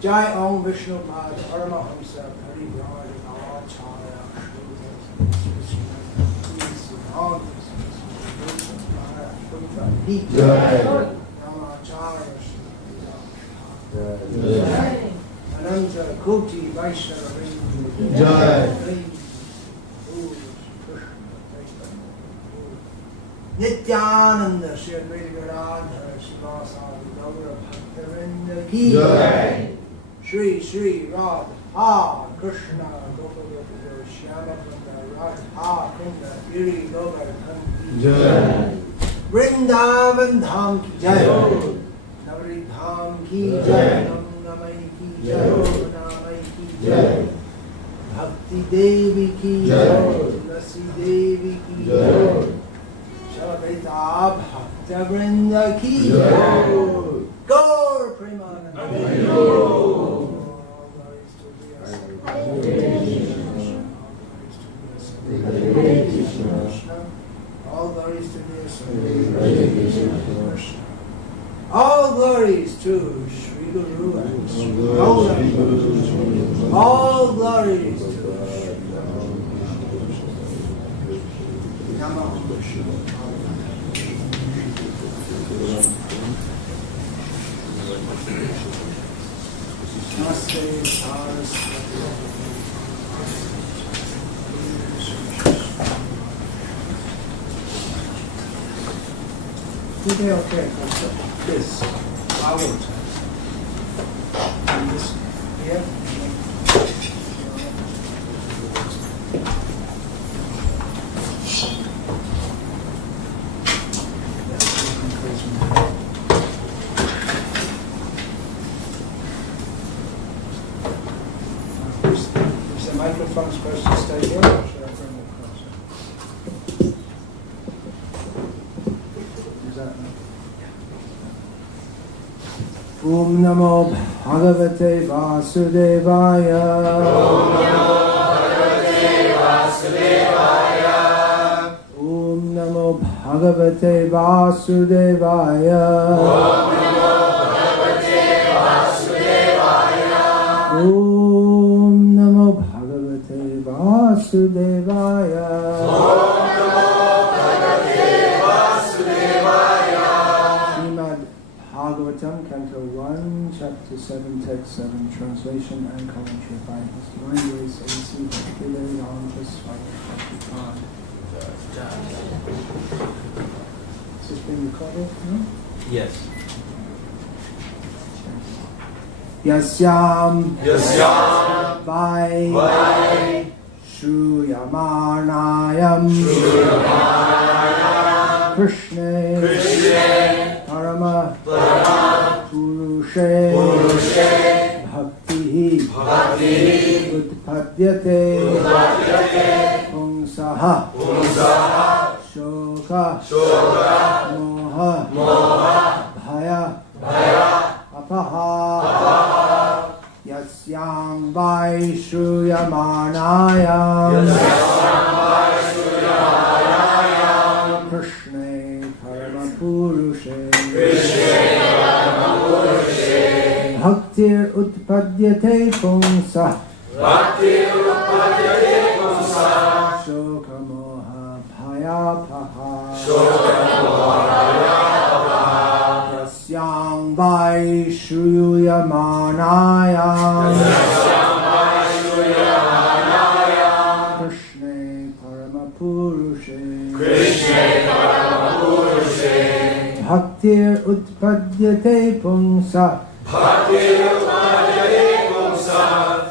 Jai Om Vishnu Pad Paramahamsa Hari Acharya Ananta Koti Vaishnava Nityananda Shri Advaita Radha Shivasari Gaura Bhaktavinda Ki Shri Shri Radha Krishna Gopala Shyama Kunda Radha Kunda Giri Govardhan Ki Vrindavan Dham Ki Jai Navri Dham Ki Jai Namai Ki Jai Namai Ki Jai Bhakti Devi Ki Jai Tulasi Devi Ki Jai Shabeta Bhakta Vrinda Ki Jai Gaur Premananda All glories to the All glories to Sri Guru and Sri Gauranga. All glories to Sri Namah Vishnu. Namaste Saraswati. Okay, this vowel test. And this here. Is the microphone supposed to stay here, or should I bring it closer? Om Namo Bhagavate Vasudevaya. Om Namo Bhagavate Vasudevaya. Om Namo Bhagavate Vasudevaya. Om Namo Bhagavate Vasudevaya. Om Namo Bhagavate Vasudevaya. Srimad Bhagavatam, Canto 1, Chapter 7, Text 7, Translation and Commentary by His Divine Grace A.C. Bhakti Swami. Is this being recorded? No? Yes. Yasyam Vai Shruyamanayam Krishne Parama Purushe Bhakti Utpadyate Pungsaha Shoka Moha Bhaya Apaha Yasyam Vai Shruyamanayam Krishne Parama Purushe Bhaktir Utpadyate Pungsa Shoka Moha Bhaya Paha Yasyam Vai Shruyamanayam Krishne Parama Purushe Bhaktir Utpadyate Pungsa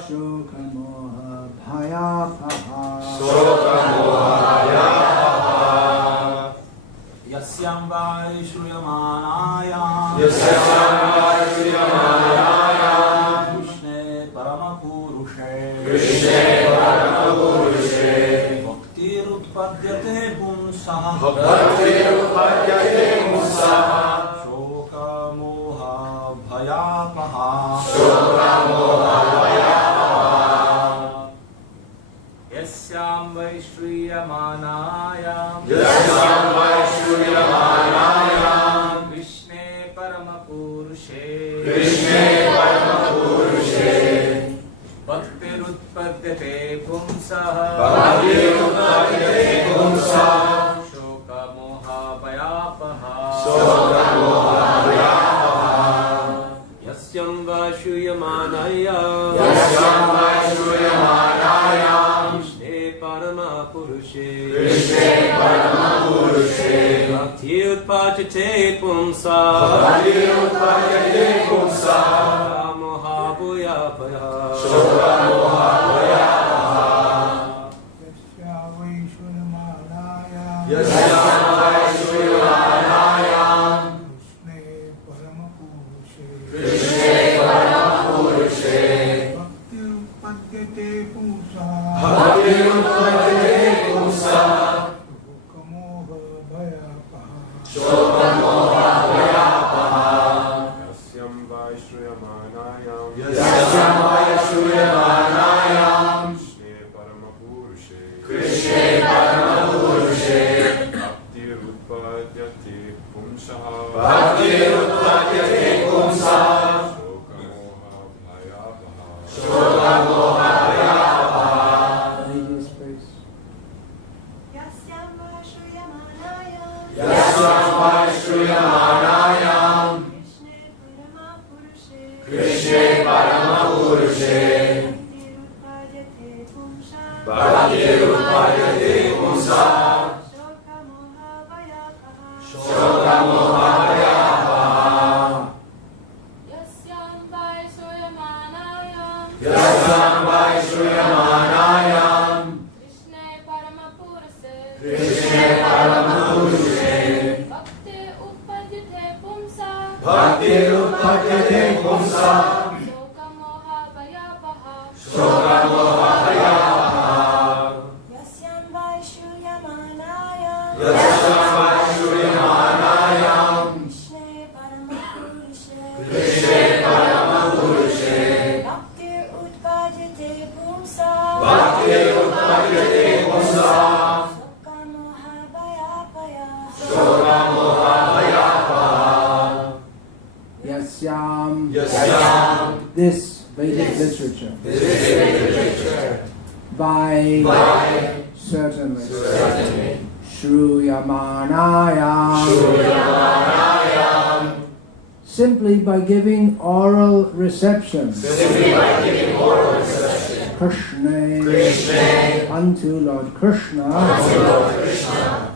Shoka Moha Bhaya Paha Yasyam vai shruyamanayam Krishne paramapurushe Bhaktir utpadyate pumsah Shoka moha bhayapaha Yasyam vai shruyamanayam Krishne paramapurushe Yasyam Vaishyamanaya Krishne Parama Purushe Bhakti Utpajate Pumsa Moha Bhuya Paya This Vedic literature by certainly Shruyamanayam simply by giving oral reception Krishna unto Lord Krishna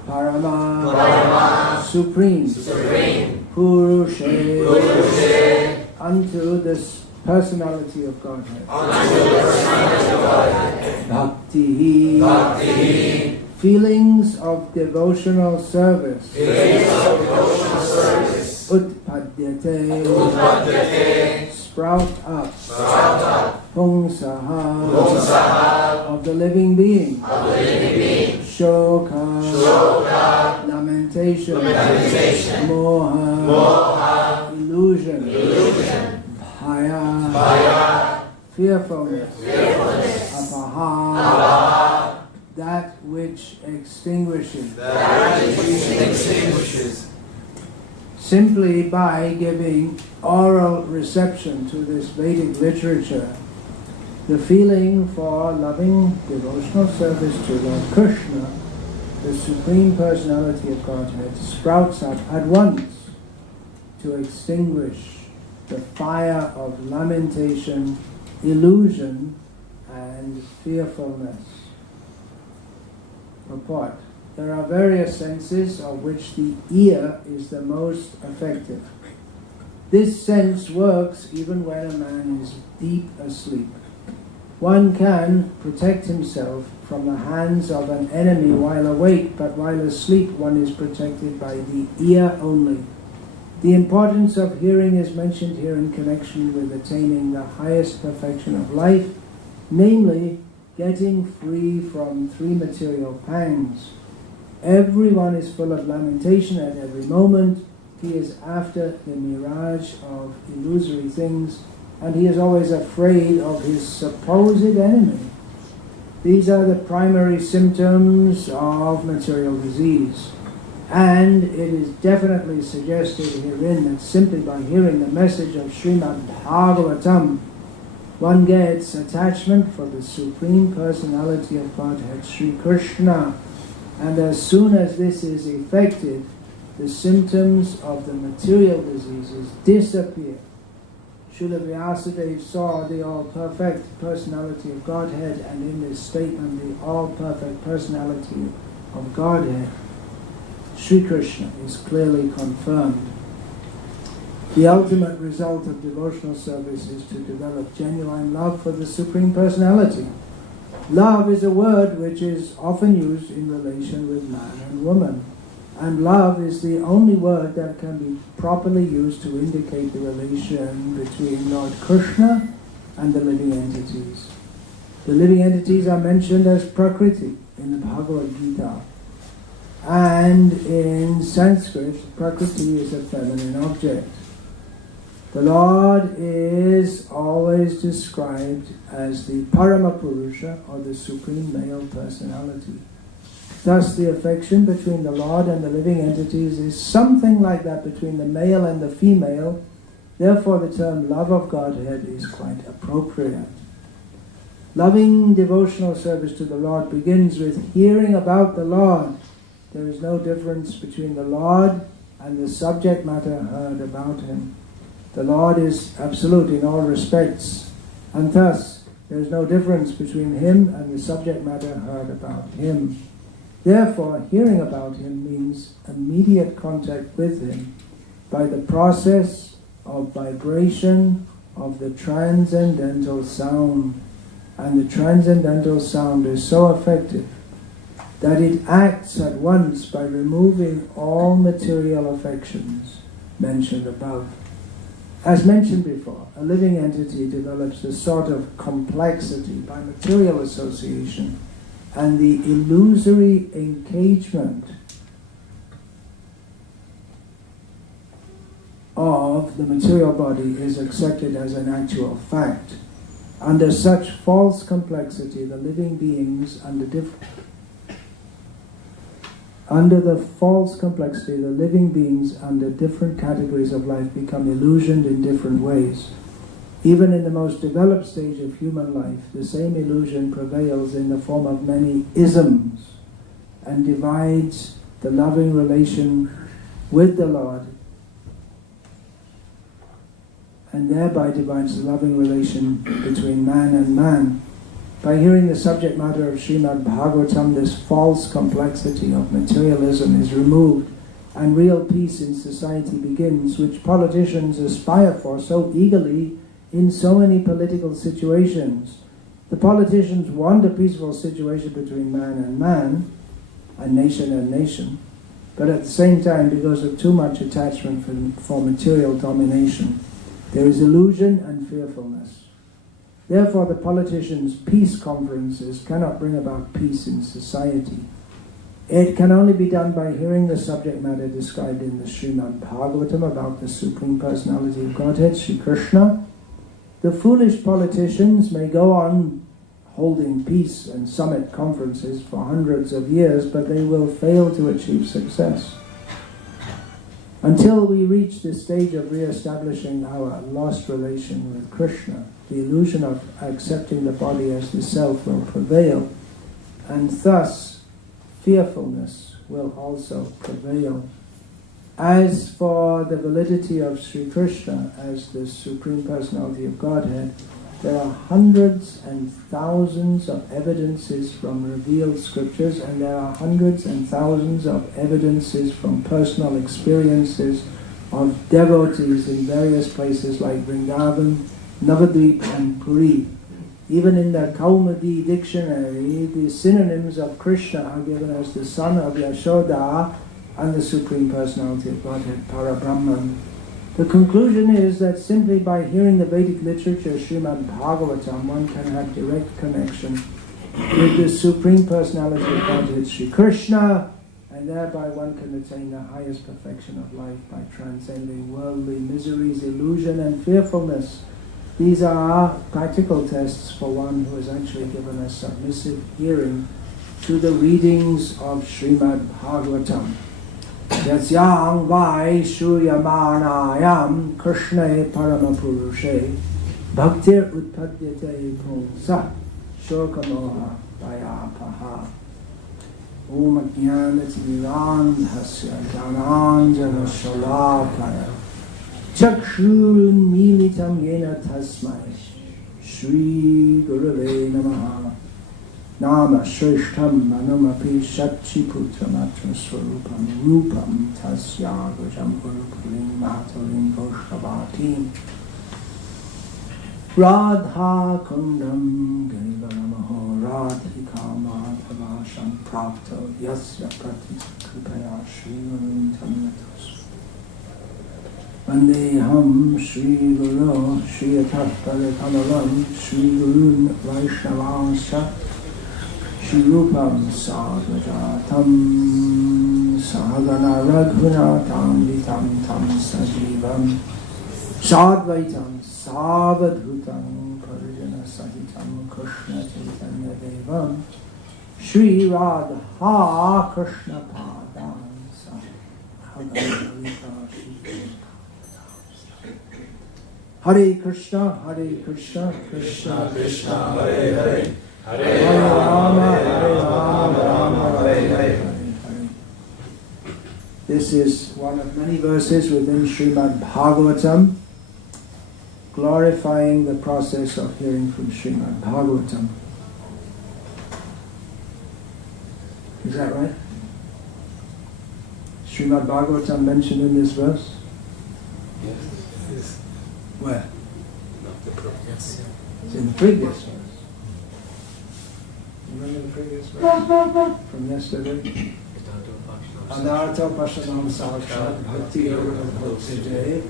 Parama Supreme Purushe unto this personality of Godhead. Bhakti. Feelings of devotional service. Utpadyate. Sprout up. Pungsaha. Of the living being. Shoka. Lamentation. Moha. Illusion. Bhaya. Fearfulness. Apaha. That which extinguishes. Simply by giving oral reception to this Vedic literature, the feeling for loving devotional service to Lord Krishna, the Supreme Personality of Godhead, sprouts up at once to extinguish the fire of lamentation, illusion, and fearfulness. Purport. There are various senses of which the ear is the most effective. This sense works even when a man is deep asleep. One can protect himself from the hands of an enemy while awake, but while asleep one is protected by the ear only. The importance of hearing is mentioned here in connection with attaining the highest perfection of life, namely, getting free from three material pangs. Everyone is full of lamentation at every moment. He is after the mirage of illusory things, and he is always afraid of his supposed enemy. These are the primary symptoms of material disease. And it is definitely suggested herein that simply by hearing the message of Srimad Bhagavatam, one gets attachment for the Supreme Personality of Godhead, Sri Krishna. And as soon as this is effected, the symptoms of the material diseases disappear. Srila Vyasadeva saw the all-perfect personality of Godhead, and in this statement, the all-perfect personality of Godhead, Sri Krishna, is clearly confirmed. The ultimate result of devotional service is to develop genuine love for the Supreme Personality. Love is a word which is often used in relation with man and woman. And love is the only word that can be properly used to indicate the relation between Lord Krishna and the living entities. The living entities are mentioned as Prakriti in the Bhagavad Gita. And in Sanskrit, Prakriti is a feminine object. The Lord is always described as the Paramapurusha, or the Supreme Male Personality. Thus, the affection between the Lord and the living entities is something like that between the male and the female. Therefore, the term love of Godhead is quite appropriate. Loving devotional service to the Lord begins with hearing about the Lord. There is no difference between the Lord and the subject matter heard about Him. The Lord is absolute in all respects, and thus there is no difference between Him and the subject matter heard about Him. Therefore, hearing about Him means immediate contact with Him by the process of vibration of the transcendental sound. And the transcendental sound is so effective that it acts at once by removing all material affections mentioned above. As mentioned before, a living entity develops a sort of complexity by material association, and the illusory engagement of the material body is accepted as an actual fact. Under such false complexity, the living beings under different categories of life become illusioned in different ways. Even in the most developed stage of human life, the same illusion prevails in the form of many isms and divides the loving relation with the Lord, and thereby divides the loving relation between man and man. By hearing the subject matter of Srimad Bhagavatam, this false complexity of materialism is removed, and real peace in society begins, which politicians aspire for so eagerly in so many political situations. The politicians want a peaceful situation between man and man, and nation, but at the same time, because of too much attachment for material domination, there is illusion and fearfulness. Therefore, the politicians' peace conferences cannot bring about peace in society. It can only be done by hearing the subject matter described in the Srimad Bhagavatam about the Supreme Personality of Godhead, Sri Krishna. The foolish politicians may go on holding peace and summit conferences for hundreds of years, but they will fail to achieve success. Until we reach the stage of re-establishing our lost relation with Krishna, the illusion of accepting the body as the self will prevail, and thus fearfulness will also prevail. As for the validity of Sri Krishna as the Supreme Personality of Godhead, there are hundreds and thousands of evidences from revealed scriptures, and there are hundreds and thousands of evidences from personal experiences of devotees in various places like Vrindavan, Navadvip and Puri. Even in the Kaumadi dictionary, the synonyms of Krishna are given as the son of Yashoda and the Supreme Personality of Godhead, Parabrahman. The conclusion is that simply by hearing the Vedic literature, Srimad Bhagavatam, one can have direct connection with the Supreme Personality of Godhead, Sri Krishna, and thereby one can attain the highest perfection of life by transcending worldly miseries, illusion and fearfulness. These are practical tests for one who has actually given a submissive hearing to the readings of Srimad Bhagavatam. Yasyang vai shuyamanayam krishne paramapurushe bhaktir utpadyate pumsa shokamoha vayapaha. Om Ajnanatirandhasya Jnananjana Shalakaya Chakshurunmilitam Yena Tasmai Shri Gurave Namaha Nama Shrishtam Manamapi Shakshiputramatra Swarupam Rupam Tasya Gajam Urupurim Matarim Goshtavatim Radha Kundam Gaivaramaho Radhika Madhavasham Prapto Yasya Pratiskripaya Shri Gurum Vandeham Shri Guru Shri Atattale Kamalam Shri Gurun Vaishnavasya Shri Rupam Sadvajatam Sadhana Raghunatam Vitam Tam Sajivam Sadvaitam Savadhutam Parijana Sahitam Krishna Chaitanya Devam Shri Radha Krishna Padam Hare Krishna, Krishna Krishna, Hare Hare, Hare Rama, Rama, Hare. This is one of many verses within Srimad Bhagavatam, glorifying the process of hearing from Srimad Bhagavatam. Is that right? Srimad Bhagavatam mentioned in this verse? Yes. Where? Not the previous. It's in the previous verse. Remember the previous verse from yesterday? Anartha Pashanam Sakshat Bhakti Yoga Bhakti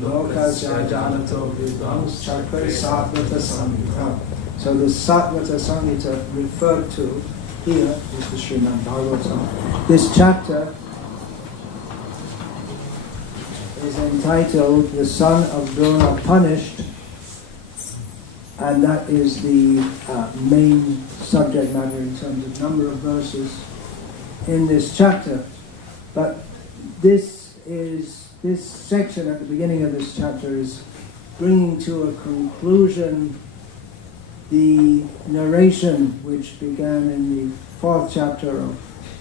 Lokasya Janato Vidvams Chakra Satvata Samhita. So the Satvata Samhita referred to here is the Srimad Bhagavatam. This chapter is entitled The Son of Drona Punished, and that is the main subject matter in terms of number of verses in this chapter. But this section at the beginning of this chapter is bringing to a conclusion the narration which began in the 4th chapter of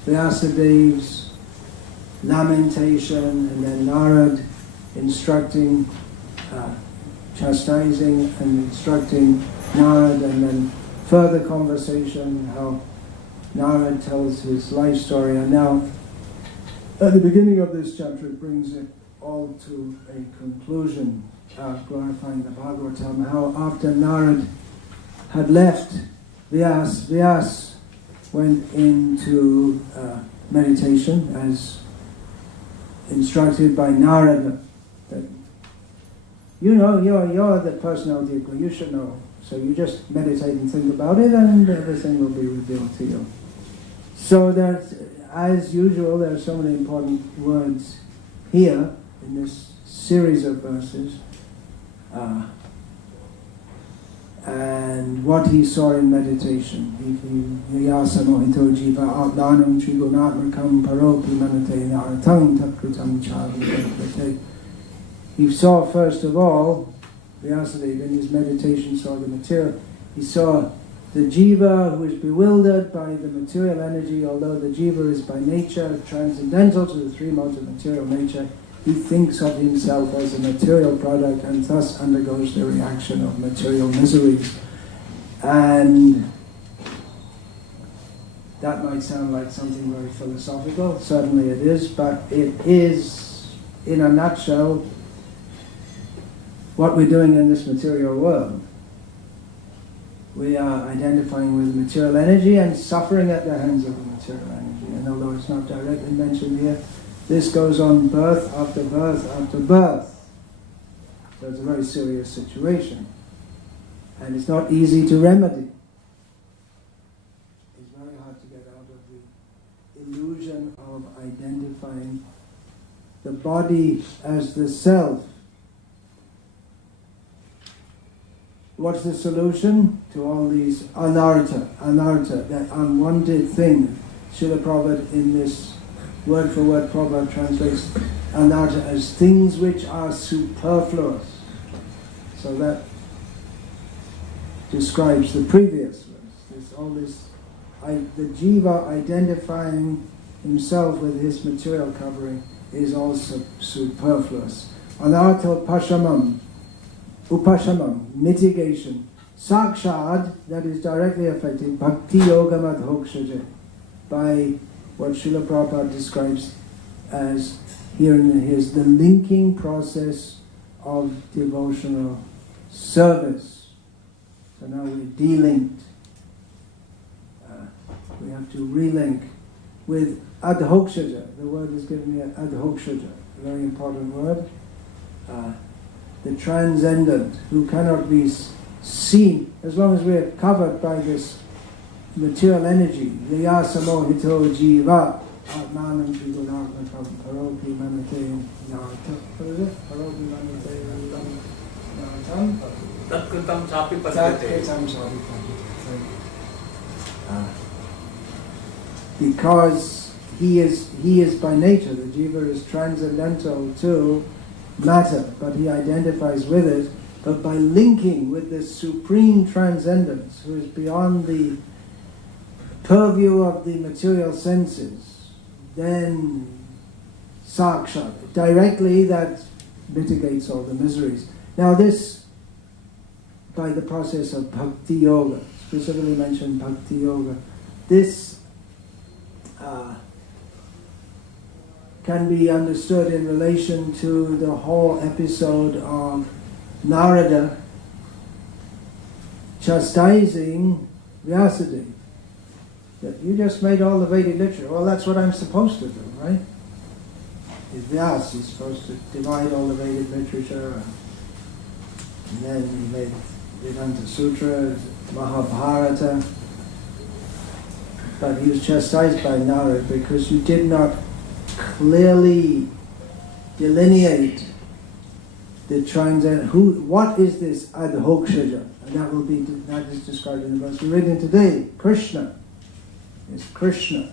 Vyasadev's lamentation, and then Narad instructing, chastising and instructing Narad, and then further conversation, how Narad tells his life story. And now, at the beginning of this chapter, it brings it all to a conclusion, glorifying the Bhagavatam, how after Narad had left Vyas went into meditation as instructed by Narada, that you're the personality of God, you should know. So you just meditate and think about it, and everything will be revealed to you. So that, as usual, there are so many important words here in this series of verses. And what he saw in meditation. He saw, first of all, Vyasadeva in his meditation saw the material. He saw the jiva who is bewildered by the material energy, although the jiva is by nature transcendental to the three modes of material nature. He thinks of himself as a material product and thus undergoes the reaction of material miseries. And that might sound like something very philosophical. Certainly it is, but it is, in a nutshell, what we're doing in this material world. We are identifying with material energy and suffering at the hands of the material energy. And although it's not directly mentioned here, this goes on birth after birth after birth. So it's a very serious situation. And it's not easy to remedy. It's very hard to get out of the illusion of identifying the body as the self. What's the solution to all these anartha, that unwanted thing? Srila Prabhupada in this word for word Prabhupada translates anartha as things which are superfluous. So that describes the previous verse. There's all this the jiva identifying himself with his material covering is also superfluous. Anartha upashamam, mitigation. Sakshad, that is directly affecting bhakti yoga madhokshaja, by what Srila Prabhupada describes as here in his the linking process of devotional service. So now we're delinked. We have to relink with adhokshaja. The word is given here, adhokshaja, a very important word. The transcendent, who cannot be seen as long as we are covered by this material energy. Yaya samohito jiva atmanam trigunatmakam paropi manate nartam. What is it? Paropi manate nartam. Tatkritam chapi pasyate. Tatkritam chapi pasyate. Because he is by nature, the jiva is transcendental to matter, but he identifies with it. But by linking with this supreme transcendence, who is beyond the purview of the material senses, then sakshat, directly that mitigates all the miseries. Now this, by the process of bhakti yoga, specifically mentioned bhakti yoga, this can be understood in relation to the whole episode of Narada chastising Vyasadeva. That you just made all the Vedic literature. Well, that's what I'm supposed to do, right? Vyas is supposed to divide all the Vedic literature, and then he made Vedanta Sutra, Mahabharata. But he was chastised by Narada because you did not clearly delineate the transcendent. What is this adhokshaja? And that is described in the verse we're reading today. Krishna is Krishna.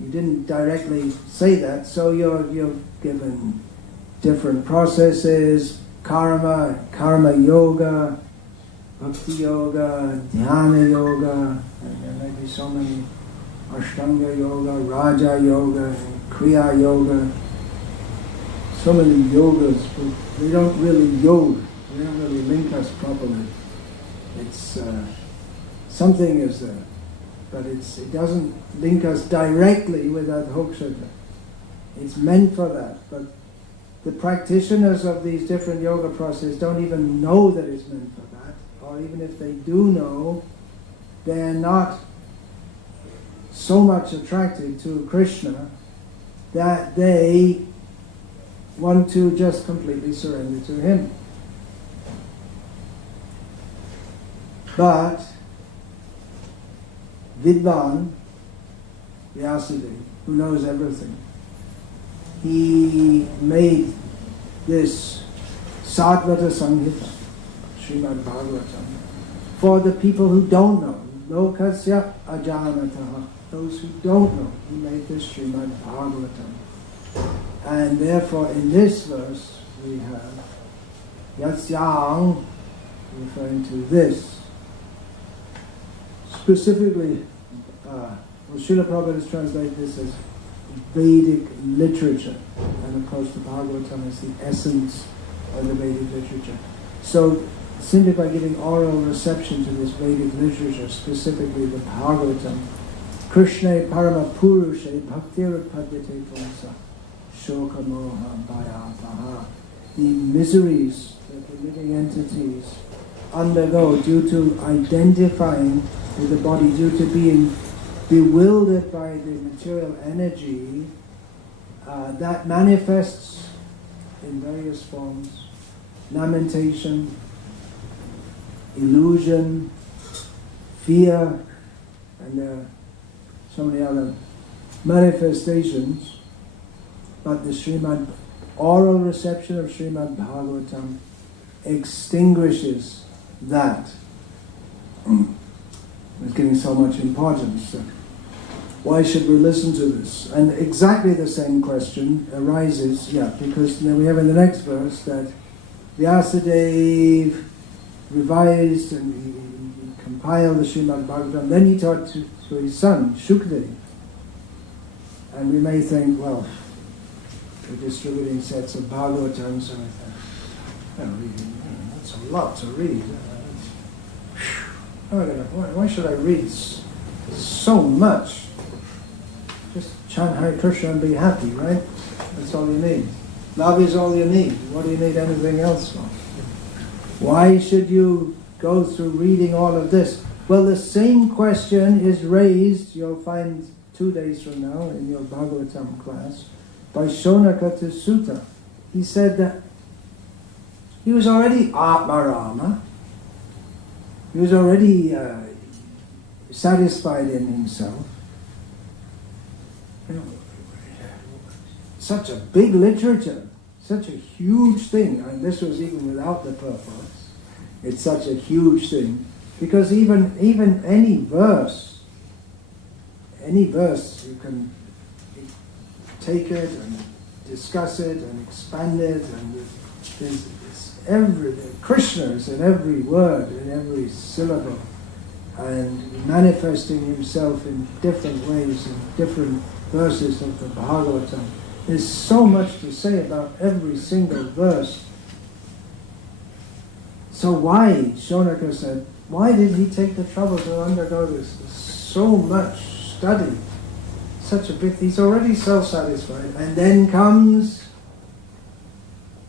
You didn't directly say that, so you're given different processes, karma yoga, bhakti yoga, dhyana yoga, and there may be so many, ashtanga yoga, raja yoga, kriya yoga, so many yogas, but they don't really yoga, they don't really link us properly. It's something is there, but it doesn't link us directly with adhokshaja. It's meant for that, but the practitioners of these different yoga processes don't even know that it's meant for that, or even if they do know, they're not so much attracted to Krishna that they want to just completely surrender to him. But Vidvan, Vyasadeva, who knows everything, he made this Satvata Samhita, Srimad Bhagavatam, for the people who don't know. Lokasya ajanataha. Those who don't know, he made this Srimad Bhagavatam. And therefore in this verse we have Yasyang, referring to this. Specifically, Srila Prabhupada has translated this as Vedic literature, and of course the Bhagavatam is the essence of the Vedic literature. So simply by giving oral reception to this Vedic literature, specifically the Bhagavatam, Krishna Parama Purushe Bhaktirupadhyate Pumsa Shoka Moha Bhayapaha. The miseries that the living entities undergo due to identifying with the body, due to being bewildered by the material energy, that manifests in various forms: lamentation, illusion, fear, and there are so many other manifestations. But the oral reception of Srimad Bhagavatam extinguishes that. It's giving so much importance. Why should we listen to this? And exactly the same question arises, because then we have in the next verse that Vyasadeva revised and he compiled the Srimad Bhagavatam. Then he taught to his son, Shukdev. And we may think, well, we're distributing sets of Bhagavatam, so that's a lot to read. Why should I read so much? Just chant Hare Krishna and be happy, right? That's all you need. Love is all you need. What do you need anything else for? Why should you go through reading all of this? Well, the same question is raised, you'll find 2 days from now in your Bhagavatam class, by Shonaka Sutta. He said that he was already Atmarama. He was already satisfied in himself. You know, such a big literature, such a huge thing, and this was even without the purpose. It's such a huge thing because even any verse you can take it and discuss it and expand it, and there's Krishna is in every word, in every syllable, and manifesting himself in different ways in different verses of the Bhagavatam. There's so much to say about every single verse. So why, Shonaka said, why did he take the trouble to undergo this? So much study, such a big, he's already self-satisfied. And then comes,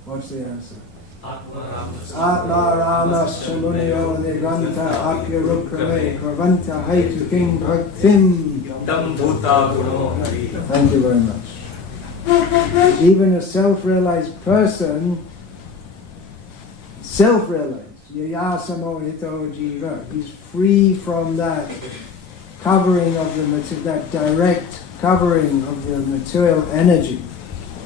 what's the answer? Atma-ramascha muniyo niranta apyarukrame kravanta haitu king bhaktim. Thank you very much. Even a self-realized person, yayasamohito jiva, he's free from that covering of that direct covering of the material energy.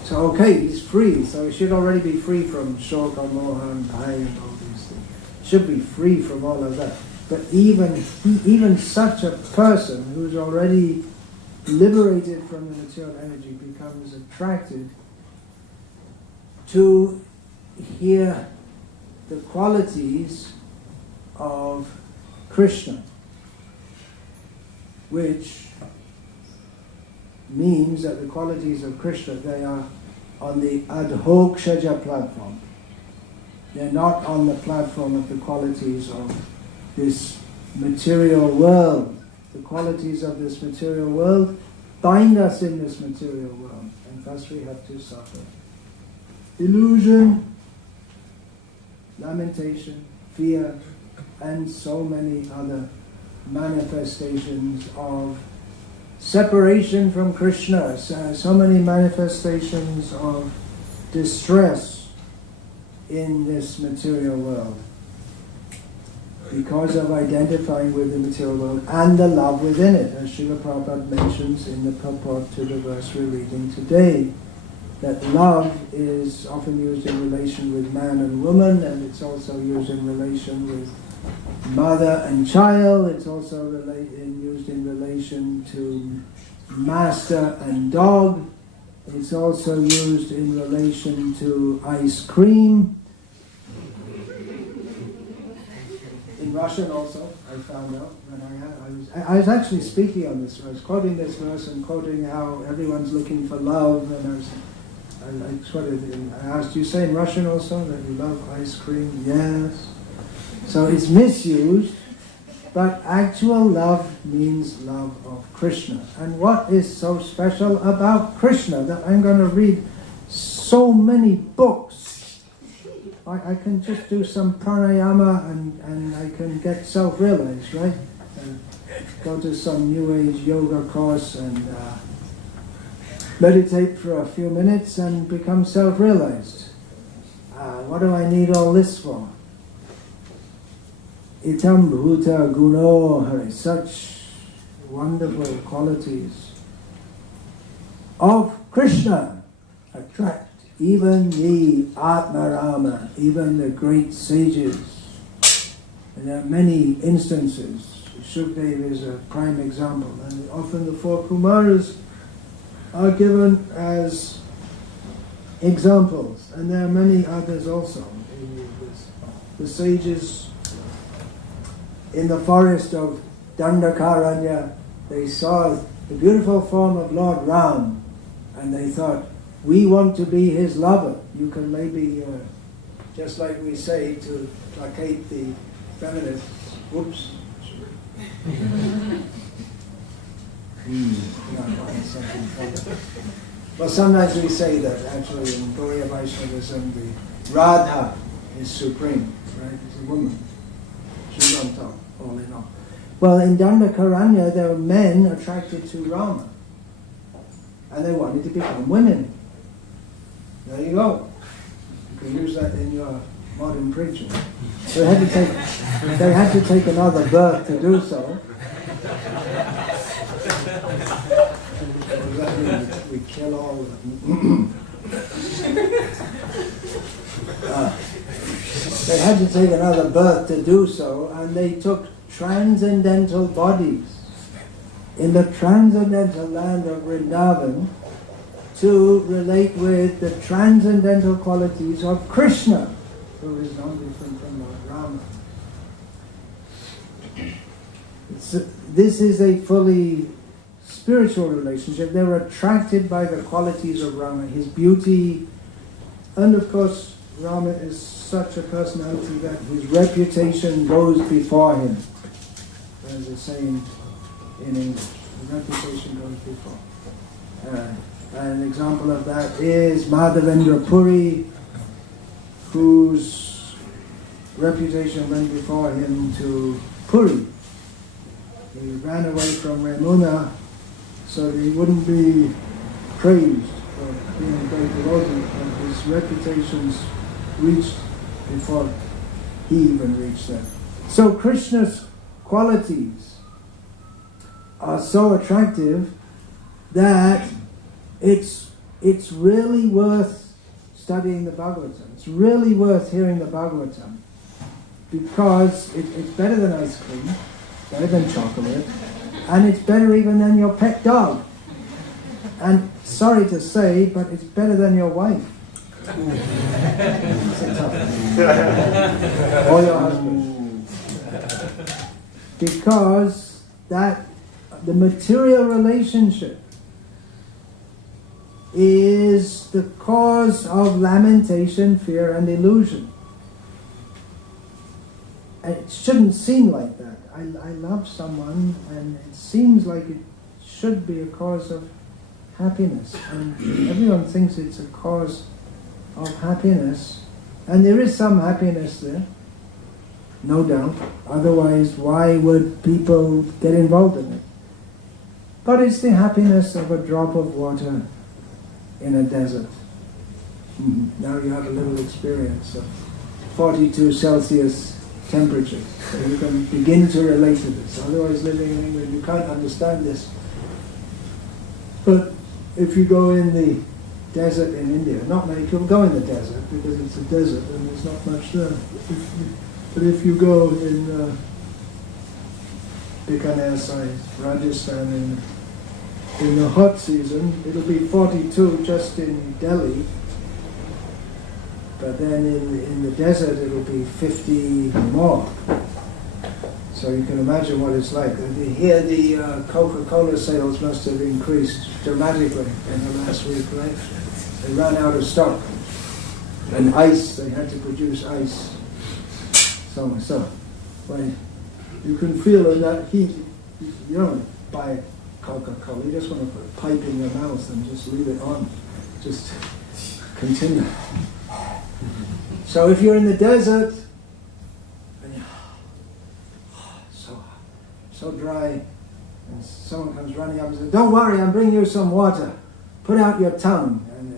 So okay, he's free, so he should already be free from shoka, moha, and bhaya, and all these things. Should be free from all of that. But even such a person who's already liberated from the material energy becomes attracted to hear the qualities of Krishna, which means that the qualities of Krishna, they are on the adhokshaja platform. They're not on the platform of the qualities of this material world. The qualities of this material world bind us in this material world, and thus we have to suffer. Illusion, lamentation, fear, and so many other manifestations of separation from Krishna, so many manifestations of distress in this material world because of identifying with the material world and the love within it, as Srila Prabhupada mentions in the purport to the verse we're reading today, that love is often used in relation with man and woman, and it's also used in relation with mother and child. It's also used in relation to master and dog. It's also used in relation to ice cream. In Russian also, I found out when I was actually speaking on this. I was quoting this verse and quoting how everyone's looking for love, and I asked, you say in Russian also that you love ice cream? Yes. So it's misused, but actual love means love of Krishna. And what is so special about Krishna that I'm going to read so many books? I can just do some pranayama and I can get self-realized, right? And go to some New Age yoga course and meditate for a few minutes and become self-realized. What do I need all this for? Itam bhuta guno hari, such wonderful qualities of Krishna attract even the Atmarama, even the great sages. And there are many instances. Shukdev is a prime example, and often the four Kumaras are given as examples, and there are many others also. The sages in the forest of Dandakaranya, they saw the beautiful form of Lord Ram, and they thought, we want to be his lover. You can maybe, just like we say to placate the feminists, whoops. Well, sometimes we say that actually in Gaudiya Vaishnavism, the Radha is supreme, right? It's a woman. She's on top, all in all. Well, in Dandakaranya, there were men attracted to Rama, and they wanted to become women. There you go. You can use that in your modern preaching. So they had to take another birth to do so. We kill all of them. They had to take another birth to do so, and they took transcendental bodies in the transcendental land of Vrindavan to relate with the transcendental qualities of Krishna, who is no different from Lord Rama. This is a fully spiritual relationship. They were attracted by the qualities of Rama, his beauty, and of course Rama is such a personality that his reputation goes before him. There's a saying in English, the reputation goes before. An example of that is Madhavendra Puri, whose reputation went before him to Puri. He ran away from Ramuna so that he wouldn't be praised for being a great devotee, and his reputations reached before he even reached that. So Krishna's qualities are so attractive that it's really worth studying the Bhagavatam. It's really worth hearing the Bhagavatam, because it's better than ice cream, better than chocolate, and it's better even than your pet dog. And sorry to say, but it's better than your wife. Or your husband. Because that the material relationship is the cause of lamentation, fear, and illusion. And it shouldn't seem like that. I love someone, and it seems like it should be a cause of happiness. And everyone thinks it's a cause of happiness. And there is some happiness there, no doubt. Otherwise, why would people get involved in it? But it's the happiness of a drop of water in a desert. Now you have a little experience of 42 Celsius temperature, so you can begin to relate to this. Otherwise, living in England, you can't understand this. But if you go in the desert in India, not many people go in the desert because it's a desert and there's not much there. But if you go in Bikaner side, Rajasthan, in the hot season, it'll be 42 just in Delhi. But then in the desert, it'll be 50 more. So you can imagine what it's like. Here, the Coca-Cola sales must have increased dramatically in the last week, right? They ran out of stock. And ice, they had to produce ice. So, well, you can feel in that heat. You don't buy Coca-Cola. You just want to put a pipe in your mouth and just leave it on. Just continue. So if you're in the desert, and you're so dry, and someone comes running up and says, "Don't worry, I'm bringing you some water. Put out your tongue." And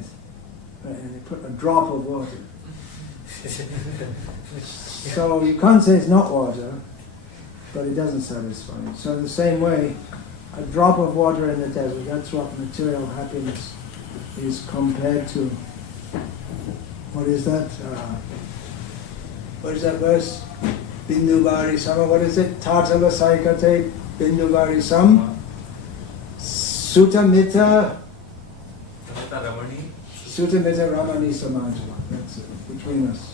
they put a drop of water. So you can't say it's not water, but it doesn't satisfy. So the same way, a drop of water in the desert, that's what material happiness is compared to. What is that? What is that verse? Binduvari Sama. What is it? Tatala Saikate Binduvari Sam. Sutamita. Sutamita Ramani Samaja. That's it. Between us.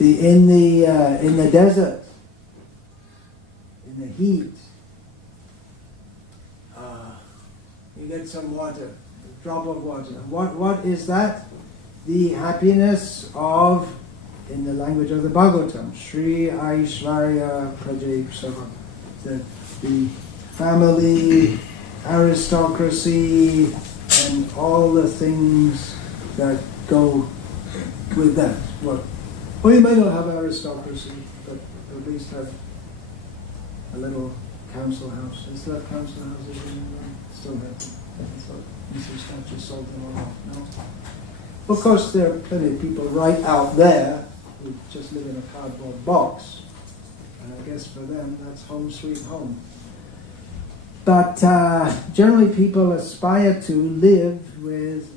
in the desert, in the heat, you get some water, a drop of water. What is that? The happiness of, in the language of the Bhagavatam, Sri Aishvarya Prajep Soho, the family, aristocracy, and all the things that go with that. Well, you may not have aristocracy, but at least have a little council house. Is there council houses in England? Still have them. I thought Mrs. Thatcher sold them all off. No? Of course, there are plenty of people right out there who just live in a cardboard box. And I guess for them, that's home sweet home. But generally people aspire to live with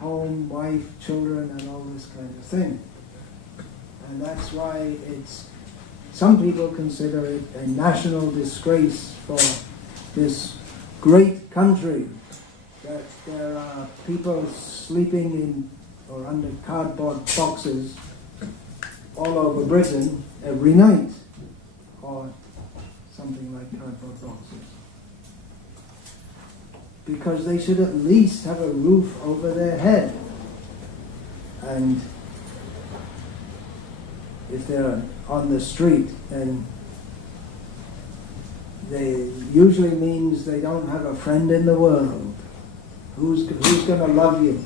home, wife, children, and all this kind of thing. And that's why some people consider it a national disgrace for this great country that there are people sleeping in or under cardboard boxes all over Britain every night, or something like cardboard boxes. Because they should at least have a roof over their head. And if they're on the street, then they usually means they don't have a friend in the world. Who's going to love you?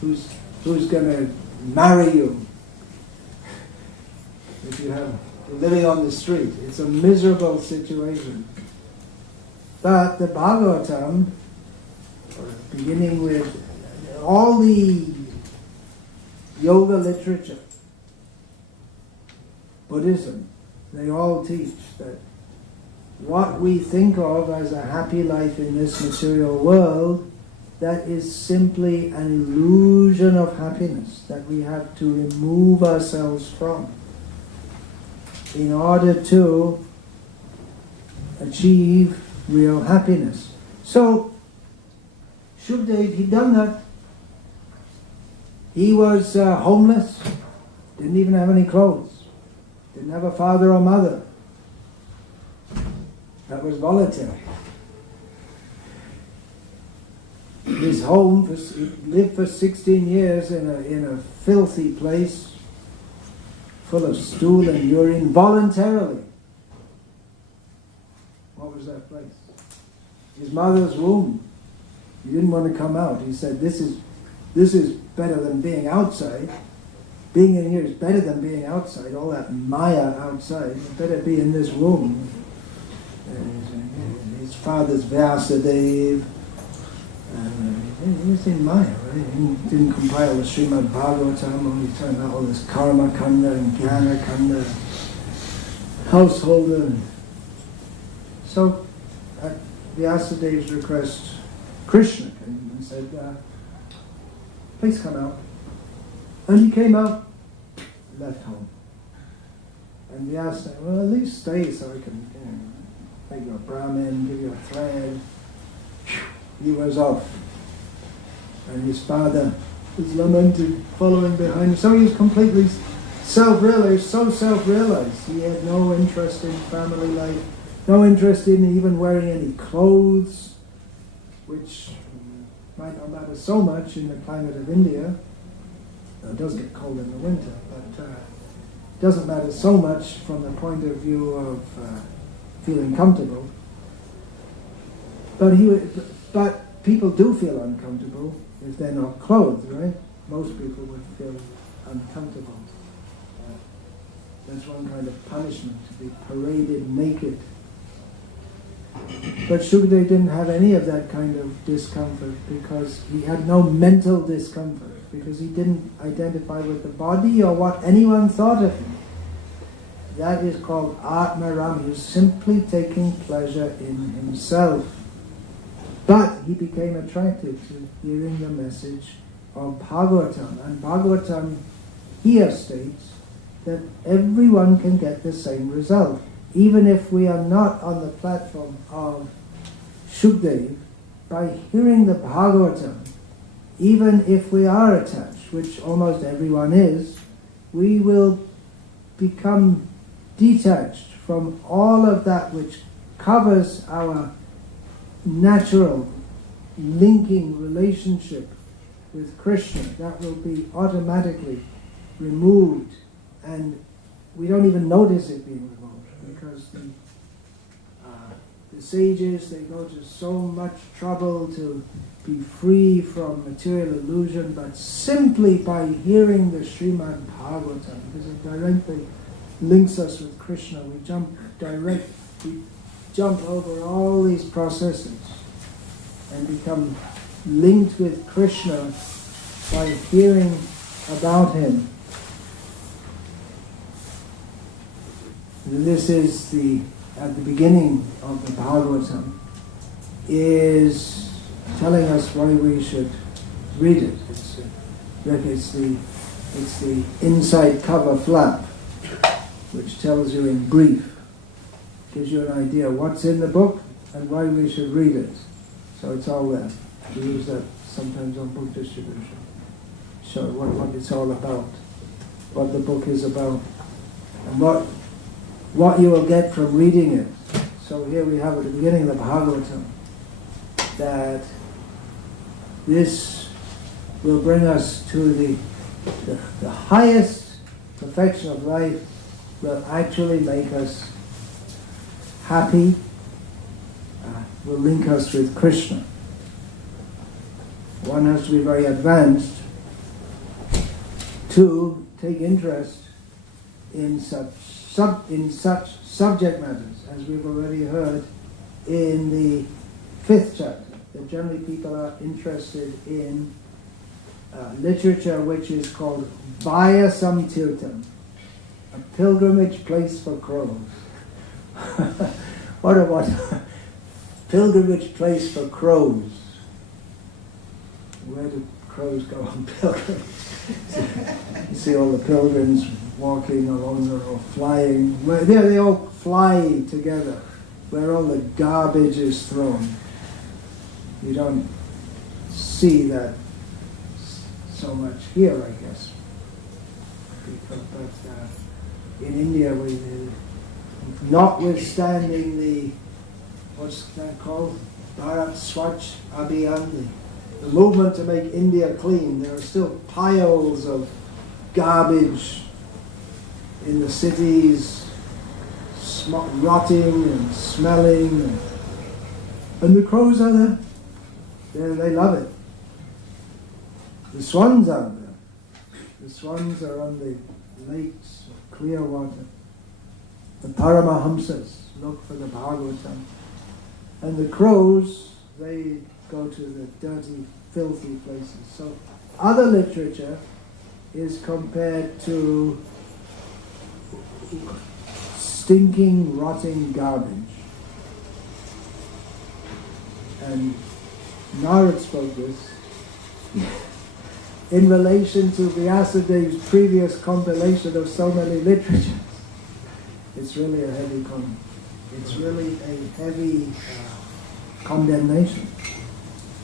Who's going to marry you? If you're living on the street, it's a miserable situation. But the Bhagavatam, beginning with all the yoga literature, Buddhism, they all teach that what we think of as a happy life in this material world, that is simply an illusion of happiness that we have to remove ourselves from in order to achieve real happiness. So, Shukdev, he'd done that. He was homeless, didn't even have any clothes, didn't have a father or mother. That was voluntary. His home, he lived for 16 years in a filthy place, full of stool and urine, voluntarily. What was that place? His mother's womb. He didn't want to come out. He said, this is better than being outside. Being in here is better than being outside. All that maya outside. You better be in this womb. His father's Vyasadeva. He was in Maya, right? He didn't compile the Srimad Bhagavatam, only talking about all this karma kanda and jnana kanda, householder. So, at Vyasadeva's request, Krishna came and said, please come out. And he came out, left home. And Vyasa said, well, at least stay so I can make you a Brahmin, give you a thread. He was off. And his father was lamented, following behind him. So he was completely self-realized, so self-realized. He had no interest in family life, no interest in even wearing any clothes, which might not matter so much in the climate of India. It does get cold in the winter, but it doesn't matter so much from the point of view of feeling comfortable. But people do feel uncomfortable if they're not clothed, right? Most people would feel uncomfortable. That's one kind of punishment, to be paraded naked. But Shukdev didn't have any of that kind of discomfort, because he had no mental discomfort, because he didn't identify with the body or what anyone thought of him. That is called Atmaram. He was simply taking pleasure in himself. But he became attracted to hearing the message of Bhagavatam. And Bhagavatam here states that everyone can get the same result. Even if we are not on the platform of Shukdev, by hearing the Bhagavatam, even if we are attached, which almost everyone is, we will become detached from all of that which covers our natural linking relationship with Krishna, that will be automatically removed, and we don't even notice it being removed, because the sages, they go to so much trouble to be free from material illusion, but simply by hearing the Srimad Bhagavatam, because it directly links us with Krishna, we jump over all these processes and become linked with Krishna by hearing about him. This is at the beginning of the Bhagavatam, is telling us why we should read it. It's the inside cover flap, which tells you in brief, gives you an idea what's in the book and why we should read it. So it's all there. We use that sometimes on book distribution. Show what it's all about, what the book is about, and what you will get from reading it. So here we have at the beginning of the Bhagavatam that this will bring us to the highest perfection of life, will actually make us happy, will link us with Krishna. One has to be very advanced to take interest in such subject matters, as we've already heard in the 5th chapter. That generally people are interested in literature which is called Vyasam Tirtham, a pilgrimage place for crows. What pilgrimage place for crows? Where do crows go on pilgrimage? You see all the pilgrims walking along or flying. They all fly together, where all the garbage is thrown. You don't see that so much here, I guess. But in India, notwithstanding the, what's that called? Bharat Swachh Abhiyan, the movement to make India clean, there are still piles of garbage in the cities, rotting and smelling, and the crows are there. They love it. The swans are there. The swans are on the lakes of clear water. The Paramahamsas look for the Bhagavatam. And the crows, they go to the dirty, filthy places. So other literature is compared to stinking, rotting garbage. And Narad spoke this in relation to Vyasadev's previous compilation of so many literatures. It's really a heavy condemnation.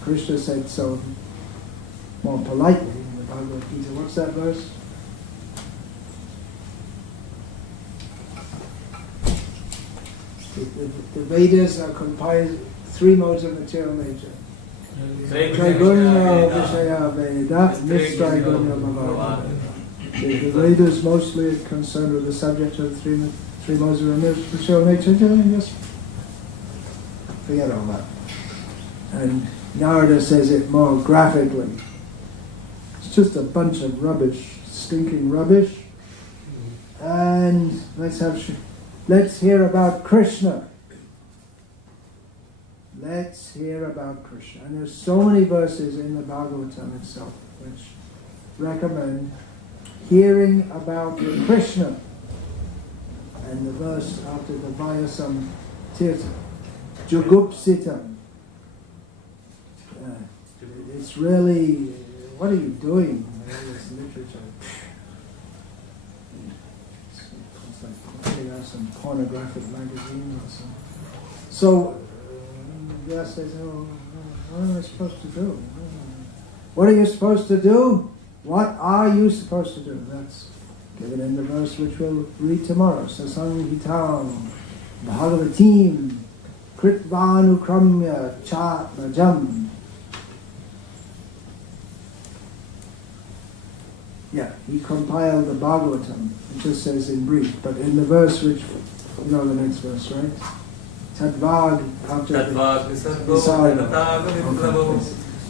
Krishna said so more politely in the Bhagavad Gita. What's that verse? The Vedas are compiled 3 modes of material nature. Traigunya Vishaya Veda, Nistraigunya Bhavana. The Vedas mostly concerned with the subject of the three modes of material nature. Just forget all that. And Narada says it more graphically. It's just a bunch of rubbish, stinking rubbish. And let's hear about Krishna. Let's hear about Krishna. And there's so many verses in the Bhagavatam itself which recommend hearing about Krishna. And the verse after the Vyasam Tirtha, Jugupsitam. It's really, what are you doing? This literature. It's like putting out some pornographic magazines or something. So, Vyasa says, what am I supposed to do? What are you supposed to do? What are you supposed to do? given in the verse which we'll read tomorrow. Sasanghitam Bhagavatim Kritvanukramya Chatmajam. Yeah, he compiled the Bhagavatam. It just says in brief, but in the verse which, you know the next verse, right? Tadvag after Tadvag Visargo Nataga Viplavo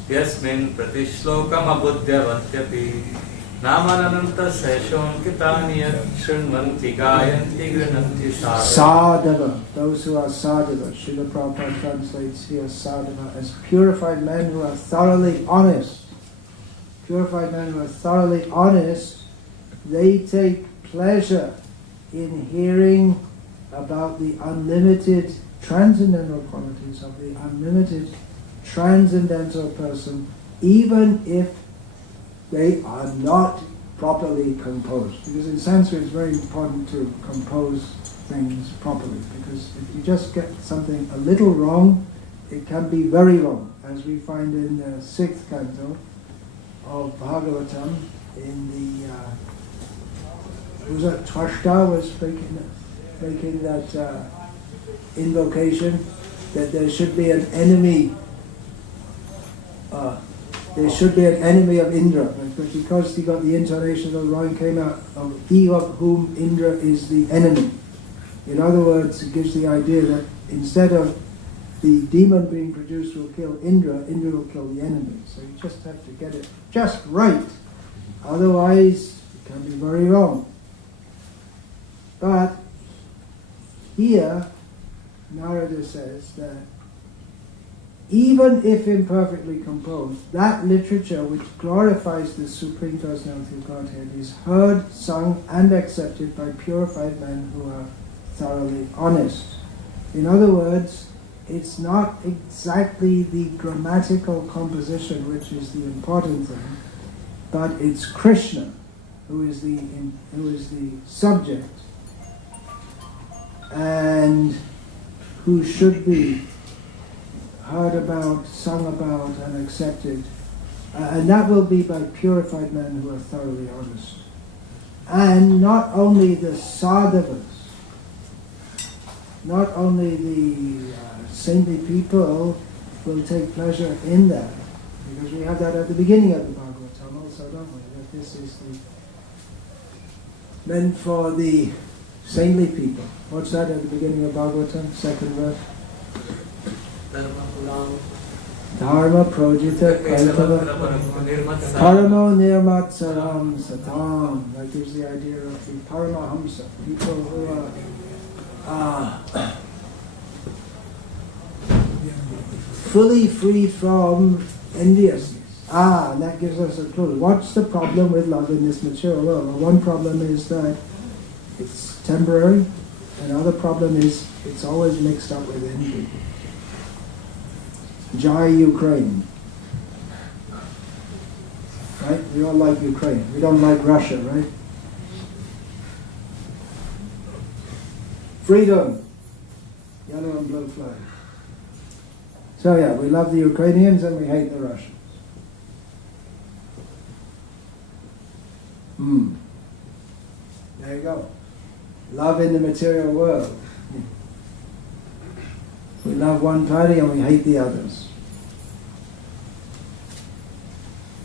Yasmin Pratishlokam Abudhyavatyapi Namanananta Seshon Kitaniyat Shrinvanti Gayanti Grinanti Sadhava. Those who are sadhava. Srila Prabhupada translates here sadhava as purified men who are thoroughly honest. Purified men who are thoroughly honest, they take pleasure in hearing about the unlimited transcendental qualities of the unlimited transcendental person, even if they are not properly composed. Because in Sanskrit it's very important to compose things properly, because if you just get something a little wrong, it can be very wrong, as we find in the 6th canto of Bhagavatam, in the was that Twashta was making that invocation that there should be an enemy. There should be an enemy of Indra, but because he got the intonation of the line came out of he of whom Indra is the enemy. In other words, it gives the idea that instead of the demon being produced will kill Indra, Indra will kill the enemy. So you just have to get it just right. Otherwise, it can be very wrong. But here, Narada says that even if imperfectly composed, that literature which glorifies the Supreme Personality of Godhead is heard, sung, and accepted by purified men who are thoroughly honest. In other words, it's not exactly the grammatical composition which is the important thing, but it's Krishna who is the subject and who should be heard about, sung about, and accepted. And that will be by purified men who are thoroughly honest. And not only the sadhavas, not only the saintly people will take pleasure in that, because we have that at the beginning of the Bhagavatam also, don't we? That this is meant for the saintly people. What's that at the beginning of Bhagavatam? 2nd verse. Dharma projita paramo nirmatsaram satam. That gives the idea of the Paramahamsa, people who are fully free from enviousness. And that gives us a clue. What's the problem with love in this material world? Well, one problem is that it's temporary. Another problem is it's always mixed up with envy. Jai Ukraine. Right? We all like Ukraine. We don't like Russia, right? Freedom. Yellow and blue flag. So yeah, we love the Ukrainians and we hate the Russians. There you go. Love in the material world. We love one party and we hate the others.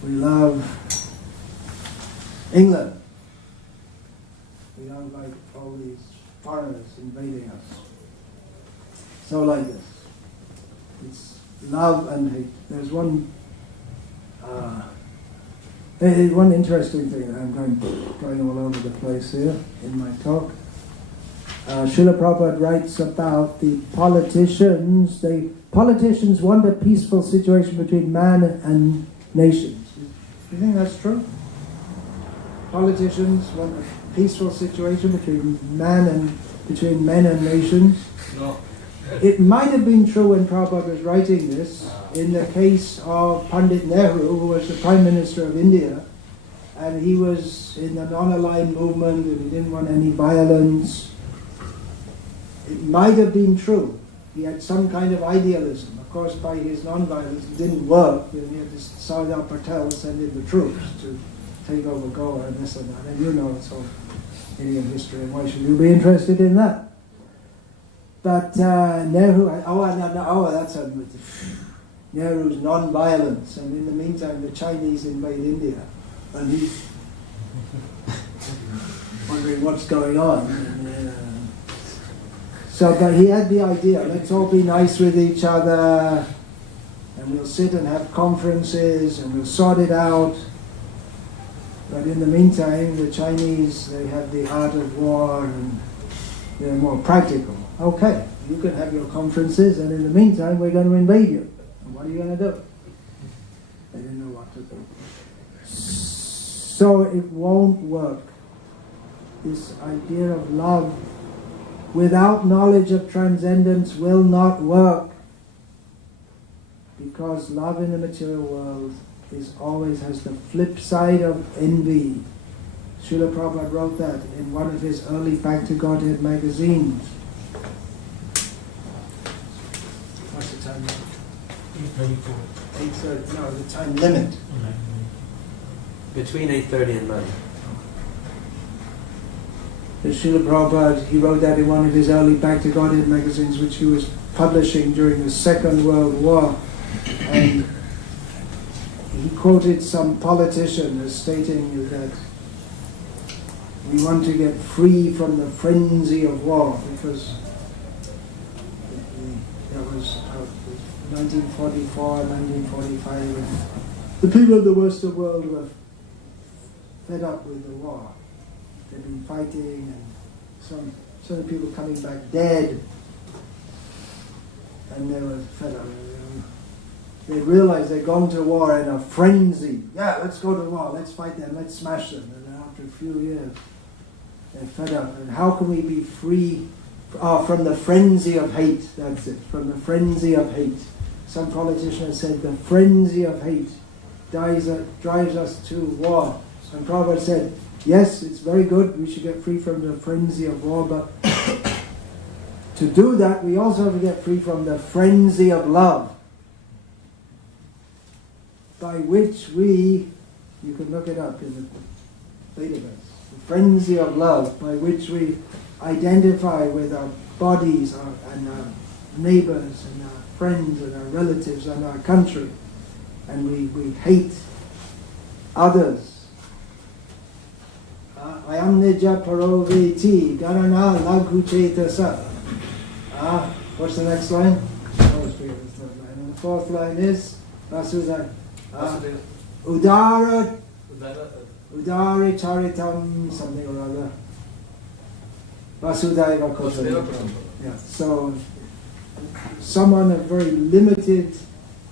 We love England. We don't like all these foreigners invading us. So like this. It's love and hate. There's one interesting thing. I'm going all over the place here in my talk. Srila Prabhupada writes about the politicians. Politicians want a peaceful situation between man and nations. Do you think that's true? Politicians want a peaceful situation between men and nations. No. It might have been true when Prabhupada was writing this in the case of Pandit Nehru, who was the Prime Minister of India, and he was in the non-aligned movement and he didn't want any violence. It might have been true. He had some kind of idealism. Of course, by his non-violence, it didn't work. He had to Sardar Patel send in the troops to take over Goa and this and that. And you know it's all Indian history, and why should you be interested in that? But Nehru's non-violence, and in the meantime the Chinese invade India, and he's wondering what's going on. But he had the idea, let's all be nice with each other, and we'll sit and have conferences, and we'll sort it out. But in the meantime, the Chinese, they have the art of war, and they're more practical. Okay, you can have your conferences, and in the meantime, we're going to invade you. And what are you going to do? They didn't know what to do. So it won't work. This idea of love without knowledge of transcendence will not work. Because love in the material world always has the flip side of envy. Srila Prabhupada wrote that in one of his early Back to Godhead magazines. What's the time? 8:34. 8:30. No, the time limit. Between 8:30 and 9. The Srila Prabhupada, he wrote that in one of his early Back to Godhead magazines, which he was publishing during the Second World War. And he quoted some politician as stating that we want to get free from the frenzy of war, because that was 1944, 1945, and the people of the Western world were fed up with the war. They've been fighting, and some people coming back dead, and they were fed up. They realized they'd gone to war in a frenzy. Yeah, let's go to war, let's fight them, let's smash them. And then after a few years, they're fed up. And how can we be free from the frenzy of hate? That's it, from the frenzy of hate. Some politician has said the frenzy of hate drives us to war. And Prabhupada said, yes, it's very good, we should get free from the frenzy of war, but to do that, we also have to get free from the frenzy of love, by which you can look it up in the database, the frenzy of love, by which we identify with our bodies and our neighbors and our friends and our relatives and our country, and we hate others. Ayam nija paroveti garana laghu chetasa. What's the next line? I always forget the third line. And the fourth line is Vasudhara. Udari charitam something or other. Vasudhaiva Kutumbakam. Yeah. So someone of very limited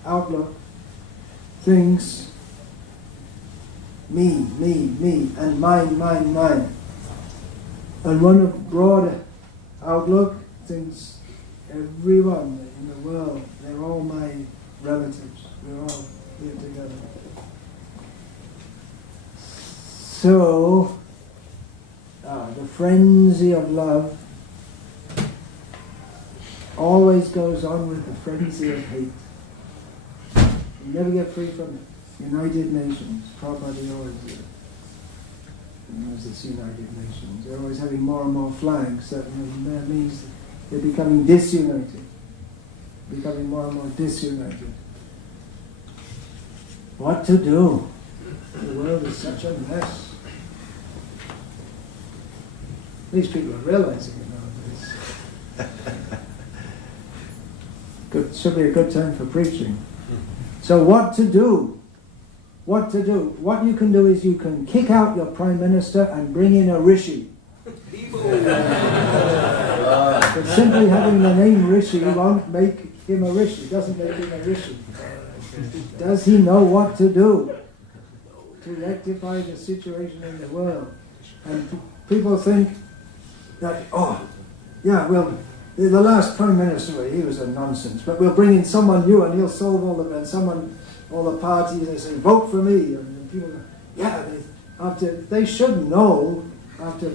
outlook thinks me, and mine. And one of broad outlook thinks everyone in the world, they're all my relatives. We're all here together. So, the frenzy of love always goes on with the frenzy of hate. You never get free from it. United Nations, Prabhupada always knows it's United Nations. They're always having more and more flags. That means they're becoming disunited. Becoming more and more disunited. What to do? The world is such a mess. These people are realizing it nowadays. Should be a good time for preaching. So what to do? What to do? What you can do is you can kick out your Prime Minister and bring in a Rishi. But simply having the name Rishi won't make him a Rishi, doesn't make him a Rishi. Does he know what to do to rectify the situation in the world? And people think that, the last Prime Minister, he was a nonsense, but we'll bring in someone new and he'll solve all of it. And all the parties, they say, vote for me. And people go, they should know after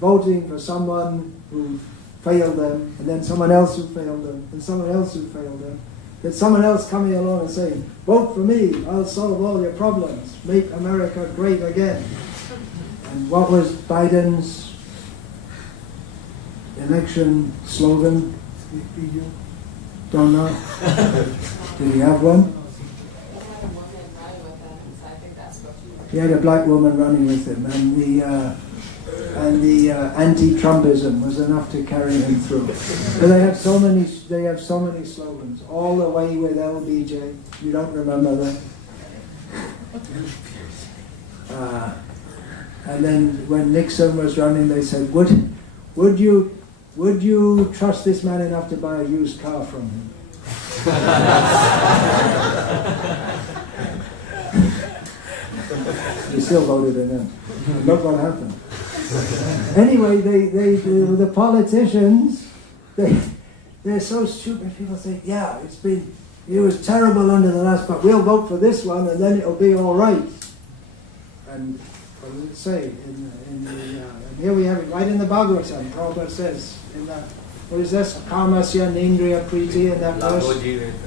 voting for someone who failed them, and then someone else who failed them, and someone else who failed them, There's someone else coming along and saying, vote for me, I'll solve all your problems, make America great again. And what was Biden's election slogan? Don't know. Did he have one? He had a black woman running with him, and the anti-Trumpism was enough to carry him through. But they have so many slogans. All the way with LBJ. You don't remember that? And then when Nixon was running, they said, "Would you trust this man enough to buy a used car from him?" He still voted in him. Look what happened. Anyway, the politicians, they're so stupid. People say, "Yeah, it was terrible under the last, but we'll vote for this one, and then it'll be all right." And what does it say? And here we have it right in the Bhagavatam. Prabhupada says in that. What is this? Kamasya Nindriya Priti in that verse.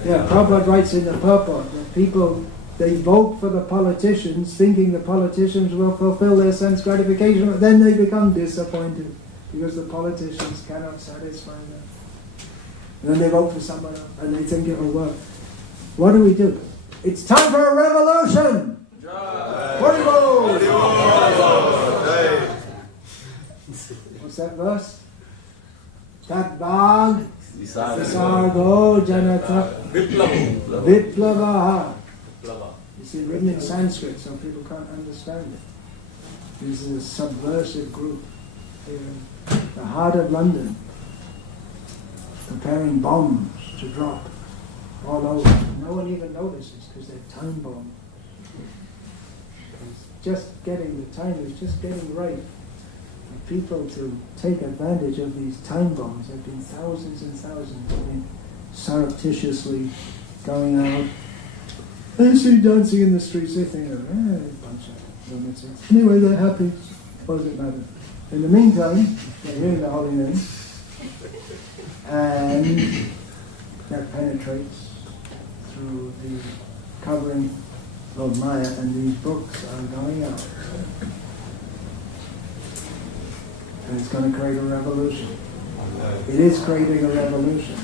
Yeah, Prabhupada writes in the purport that people, they vote for the politicians thinking the politicians will fulfill their sense gratification, but then they become disappointed because the politicians cannot satisfy them. And then they vote for someone else and they think it will work. What do we do? It's time for a revolution! Haribo! What's that verse? Tatbag Visargo Janata Viplavaha. You see, written in Sanskrit, so people can't understand it. This is a subversive group here in the heart of London, preparing bombs to drop all over. No one even notices because they're time bombs. It's just getting, the time is just getting right. For people to take advantage of these time bombs. There have been thousands and thousands have been surreptitiously going out. They see dancing in the streets, they think, bunch of lunatics. Anyway, they're happy. What does it matter? In the meantime, they're hearing the holy name, and that penetrates through the covering of Maya, and these books are going out. And it's going to create a revolution. It is creating a revolution.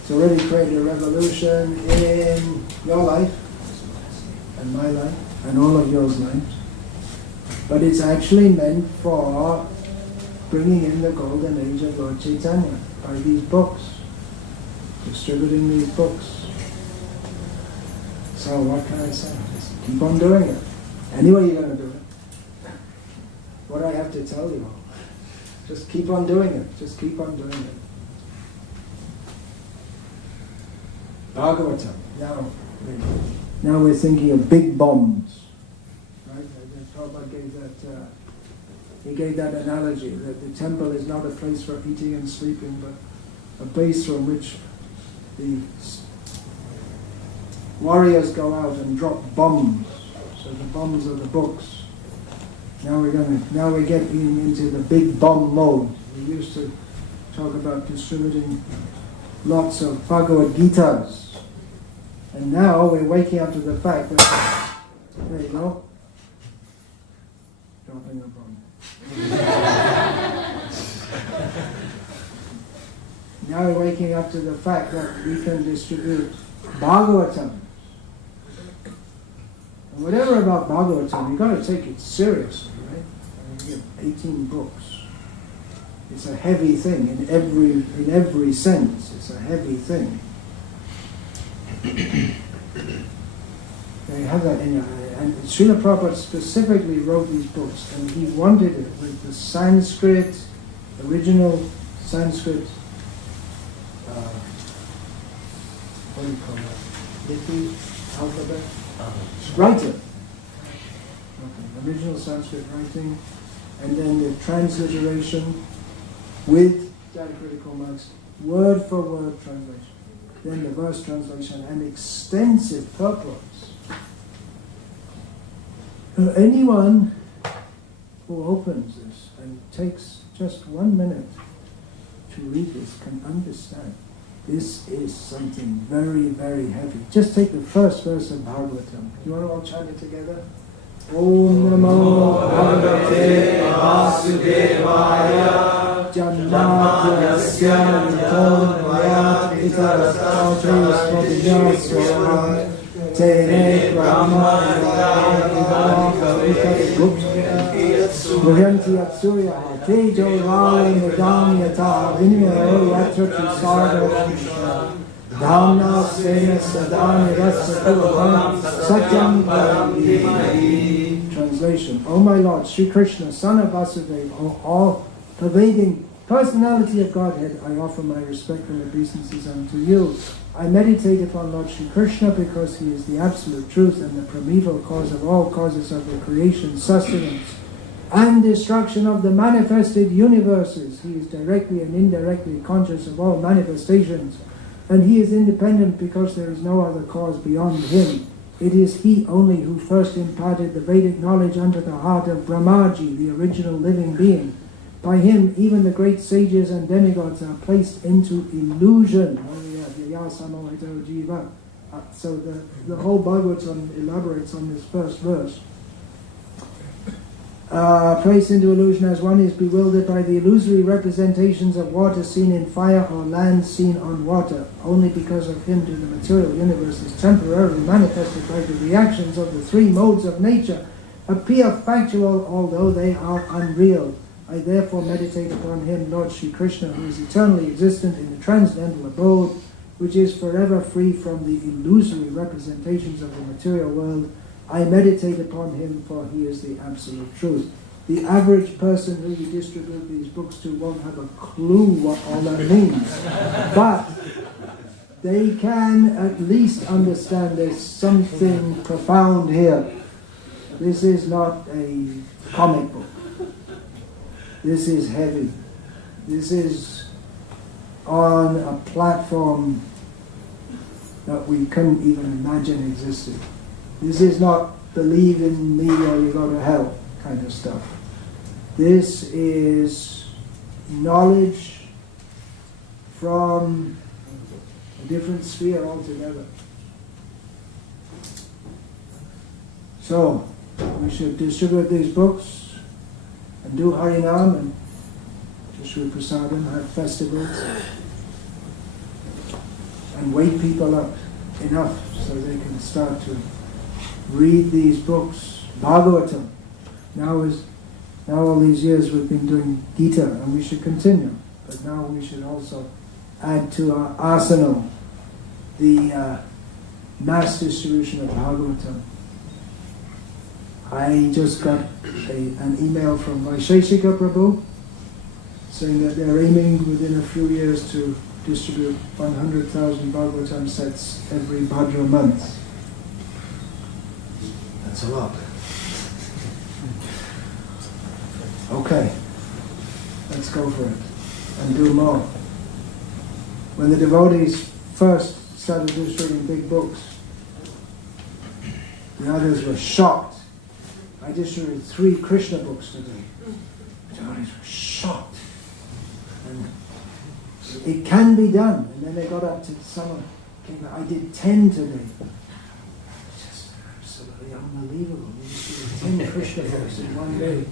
It's already created a revolution in your life, and my life, and all of yours lives. But it's actually meant for bringing in the golden age of Lord Chaitanya by these books, distributing these books. So what can I say? Just keep on doing it. Anyway you're going to do it. What I have to tell you all. Just keep on doing it. Just keep on doing it. Bhagavatam. Now we're thinking of big bombs. Right? Prabhupada gave that analogy that the temple is not a place for eating and sleeping, but a place from which the warriors go out and drop bombs. So the bombs are the books. Now we're getting into the big bomb mode. We used to talk about distributing lots of Bhagavad Gitas. And now we're waking up to the fact that, there you go, dropping a bomb. Now we're waking up to the fact that we can distribute Bhagavatam. And whatever about Bhagavatam, you've got to take it seriously, right? You have 18 books. It's a heavy thing in every sense. It's a heavy thing. They have that in and Srila Prabhupada specifically wrote these books, and he wanted it with the Sanskrit, original Sanskrit, what do you call that? Lipi, alphabet? Writing. Okay. Original Sanskrit writing, and then the transliteration with diacritical marks, word for word translation. Then the verse translation and extensive purports. Anyone who opens this and takes just 1 minute to read this can understand This is something very, very heavy. Just take the first verse of Bhagavatam. You want to all chant it together? Om Namo Bhagavate Vasudevaya Janmadyasya Nitonayat Itarasautres Vabhinyasya Tene Brahyanti Atsurya Tejo Raya Nidam Yata Vinyayo Yatra Chisarga Dhamna Svena Sadani Rasatuvam Satyam Param Dhimahi. Translation. O my Lord, Sri Krishna, son of Vasudeva, O all-pervading personality of Godhead, I offer my respect and obeisances unto you. I meditate upon Lord Sri Krishna because he is the absolute truth and the primeval cause of all causes of the creation, sustenance, and destruction of the manifested universes. He is directly and indirectly conscious of all manifestations, and he is independent because there is no other cause beyond him. It is he only who first imparted the Vedic knowledge unto the heart of Brahmaji, the original living being. By him, even the great sages and demigods are placed into illusion. So the whole Bhagavatam elaborates on this first verse. Placed into illusion as one is bewildered by the illusory representations of water seen in fire or land seen on water. Only because of him do the material universe is temporarily manifested by the reactions of the three modes of nature appear factual, although they are unreal. I therefore meditate upon him, Lord Sri Krishna, who is eternally existent in the transcendental abode, which is forever free from the illusory representations of the material world. I meditate upon him, for he is the absolute truth. The average person who you distribute these books to won't have a clue what all that means. But they can at least understand there's something profound here. This is not a comic book. This is heavy. This is on a platform that we couldn't even imagine existed. This is not believe in me or you go to hell kind of stuff. This is knowledge from a different sphere altogether. So, we should distribute these books and do Harinam and distribute Prasadam, have festivals, and wake people up enough so they can start to read these books. Bhagavatam. Now all these years we've been doing Gita, and we should continue. But now we should also add to our arsenal the mass distribution of Bhagavatam. I just got an email from Vaisheshika Prabhu saying that they're aiming within a few years to distribute 100,000 Bhagavatam sets every Bhadra month. That's a lot. Okay, let's go for it and do more. When the devotees first started distributing big books, the others were shocked. I distributed 3 Krishna books today. The devotees were shocked. And it can be done. And then they got up to someone, I did 10 today. It's just absolutely unbelievable. You distributed 10 Krishna books in one day.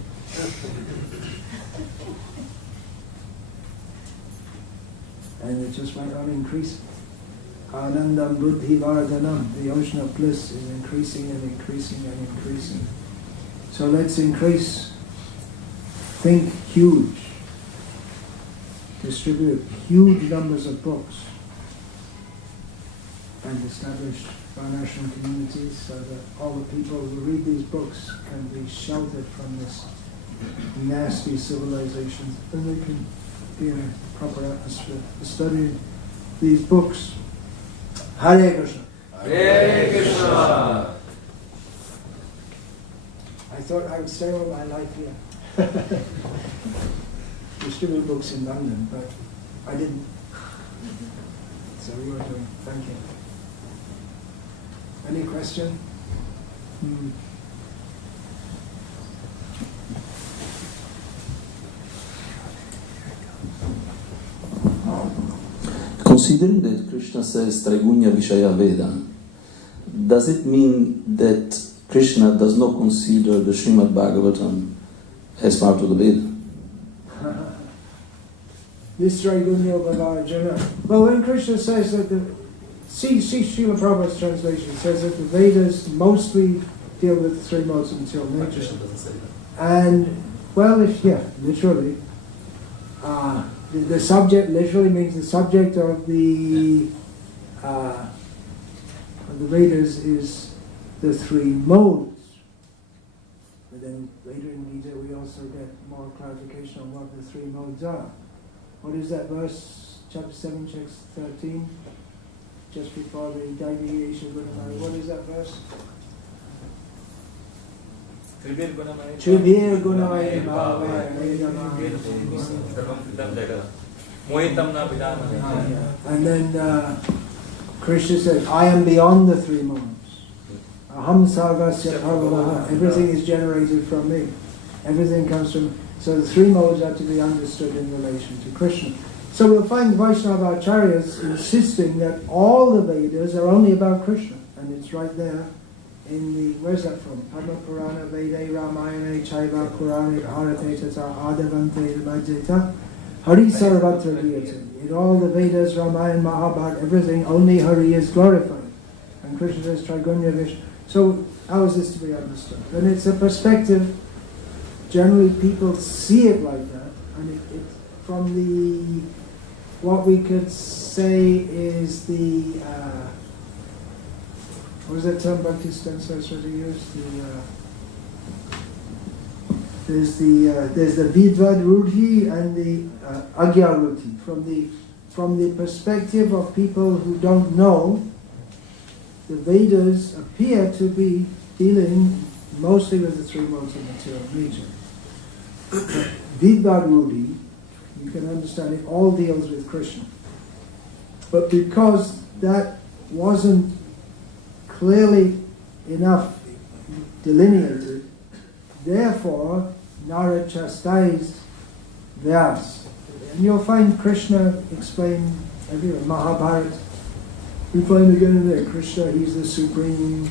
And it just went on increasing. Anandam buddhi vardhanam. The ocean of bliss is increasing and increasing and increasing. So let's increase. Think huge. Distribute huge numbers of books. And establish Varnashram communities so that all the people who read these books can be sheltered from this nasty civilization, and they can be in a proper atmosphere to study these books. Hare Krishna. Hare Krishna. I thought I would stay all my life here. Distribute books in London, but I didn't. So we were doing. Thank you. Any question? Considérez considering that Krishna says Traigunya Vishaya Veda, does it mean that Krishna does not consider the Srimad Bhagavatam as part of the Veda? This Traigunya Bhagavajana. Well, when Krishna says that see Srila Prabhupada's translation says that the Vedas mostly deal with the three modes of material nature. Krishna doesn't say that. And, well, literally. The subject literally means the subject of the Vedas is the three modes. But then later in Gita we also get more clarification on what the three modes are. What is that verse? Chapter 7, text 13? Just before the Daiviyesha Gunamaya. What is that verse? Tribhir Gunamaya Bhavaya And then Krishna said, I am beyond the three modes. Aham sarvasya bhavavaha. Everything is generated from me. Everything comes from... So the three modes are to be understood in relation to Krishna. So we'll find Vaishnava Acharyas insisting that all the Vedas are only about Krishna. And it's right there in the... Where's that from? Padma Purana, Vede, Ramayana, Chaiva, Purana, Bharate, Tata, Adavante, Vajeta, Hari Sarvatra Giyate. In all the Vedas, Ramayana, Mahabharata, everything, only Hari is glorified. And Krishna says, Traigunya Vishnu. So how is this to be understood? And it's a perspective, generally people see it like that, and it from the, what we could say is the, what was that term Bhakti Saraswati used? There's the Vidvad Rudhi and the Agya Rudhi. From the perspective of people who don't know, the Vedas appear to be dealing mostly with the three modes of material nature. Vidvad Rudhi, you can understand it all deals with Krishna. But because that wasn't clearly enough delineated, therefore Narad chastised Vyas. And you'll find Krishna explained everywhere. Mahabharata, we find again in there, Krishna, he's the supreme.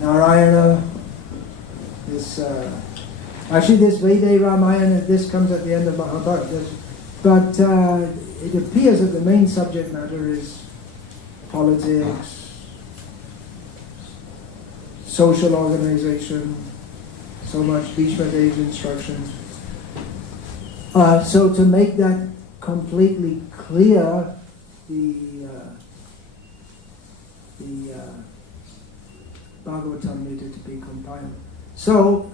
Narayana, this Vede Ramayana, this comes at the end of Mahabharata. But it appears that the main subject matter is politics, social organization, so much Bhishma Dev's instructions. So to make that completely clear, the Bhagavatam needed to be compiled. So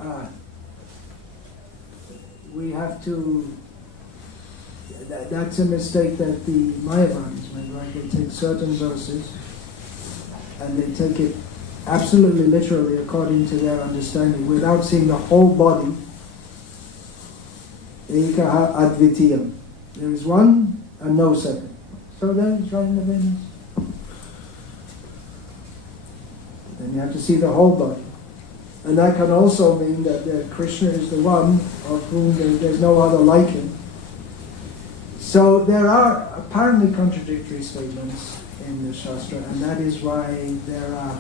we have to. That's a mistake that the Mayavadis made, right? They take certain verses and they take it absolutely literally according to their understanding, without seeing the whole body. Ekaha Advitiyam. There is one and no second. So that is right in the Vedas. Then you have to see the whole body. And that can also mean that Krishna is the one of whom there's no other like him. So there are apparently contradictory statements in the Shastra, and that is why the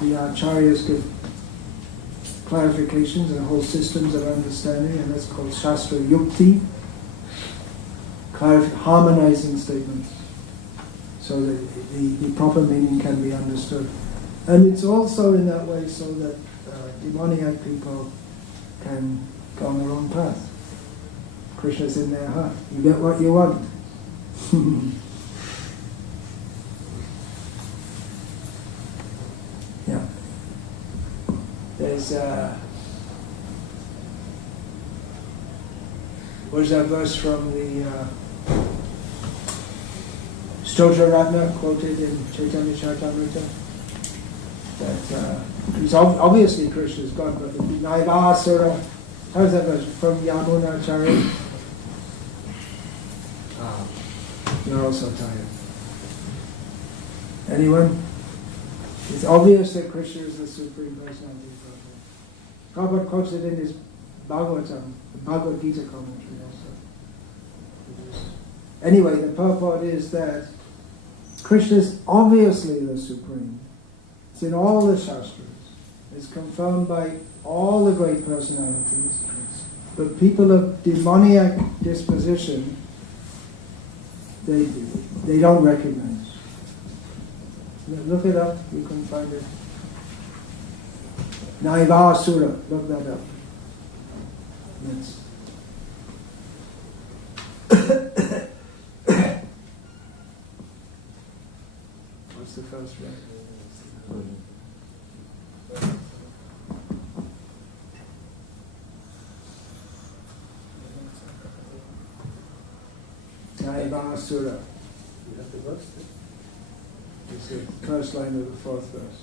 Acharyas give clarifications and whole systems of understanding, and that's called Shastra Yukti, harmonizing statements, so that the proper meaning can be understood. And it's also in that way so that demoniac people can go on their own path. Krishna's in their heart. You get what you want. Yeah. There's where's that verse from the Stotra Ratna quoted in Chaitanya Charitamrita? That he's obviously Krishna's God, but the Naivasura, how's that verse? From Yamunacharya. You're also tired. Anyone? It's obvious that Krishna is the Supreme Personality of Godhead. Prabhupada quotes it in his Bhagavatam, the Bhagavad Gita commentary also. Anyway, the purport is that Krishna is obviously the Supreme. It's in all the Shastras. It's confirmed by all the great personalities. But people of demoniac disposition, they don't recognize. Look it up, you can find it. Naivasura, look that up. That's what's the first one? Naivasura. You have the verse? It's the first line of the fourth verse.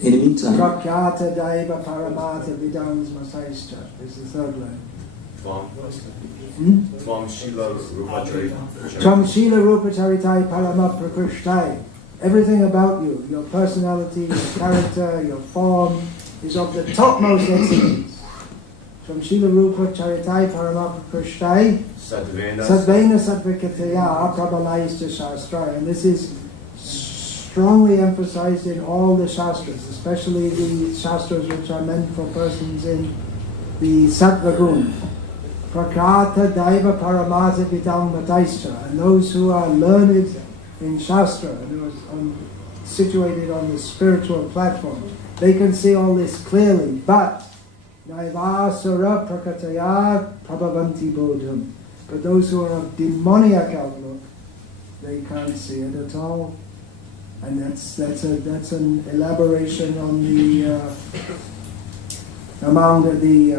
In the meantime, Prakyata Daiva Paramata Vidams Masaischa is the third line. Tvam Shila Rupachari. Tvam Shila Rupacharitai Parama Prakrishtai. Everything about you, your personality, your character, your form, is of the topmost excellence. Tvam Shila Rupacharitai Parama Prakrishtai Sadvena Satvikateya Prabalaischa Shastra. And this is strongly emphasized in all the Shastras, especially the Shastras which are meant for persons in the Sattva Guna. Prakrata Daiva Paramata Vidam Mataischa. And those who are learned in Shastra and who are situated on the spiritual platform, they can see all this clearly. But Naivasura Prakataya Prabhavanti Bodham. But those who are of demoniac outlook, they can't see it at all. And that's an elaboration on the among the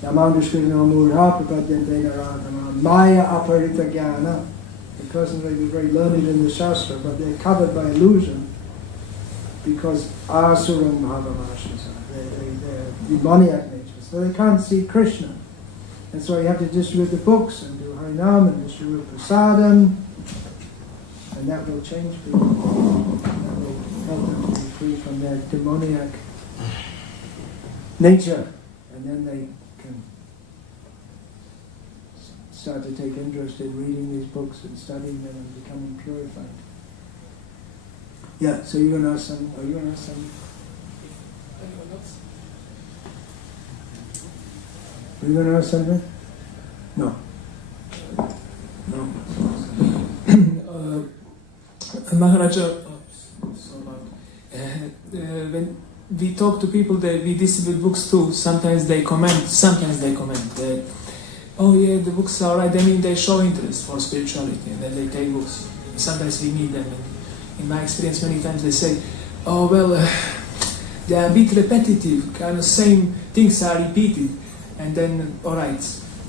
Namandashkrino Murha Prapadyantena Maya Aparita Jnana. The persons may be very learned in the Shastra, but they're covered by illusion because Asuram Bhavamashasa. They're demoniac natures. So they can't see Krishna. And so you have to distribute the books and do Harinam and distribute Prasadam. And that will change people. That will help them to be free from their demoniac nature. And then they can start to take interest in reading these books and studying them and becoming purified. Yeah, so you're going to ask some... Are you going to ask some... Anyone else? Are you going to ask something? No. No. Maharaja, when we talk to people that we distribute books to, sometimes they comment that, oh yeah, the books are right, I mean they show interest for spirituality and then they take books. Sometimes we meet them and in my experience many times they say, oh well, they are a bit repetitive, kind of same things are repeated, and then alright,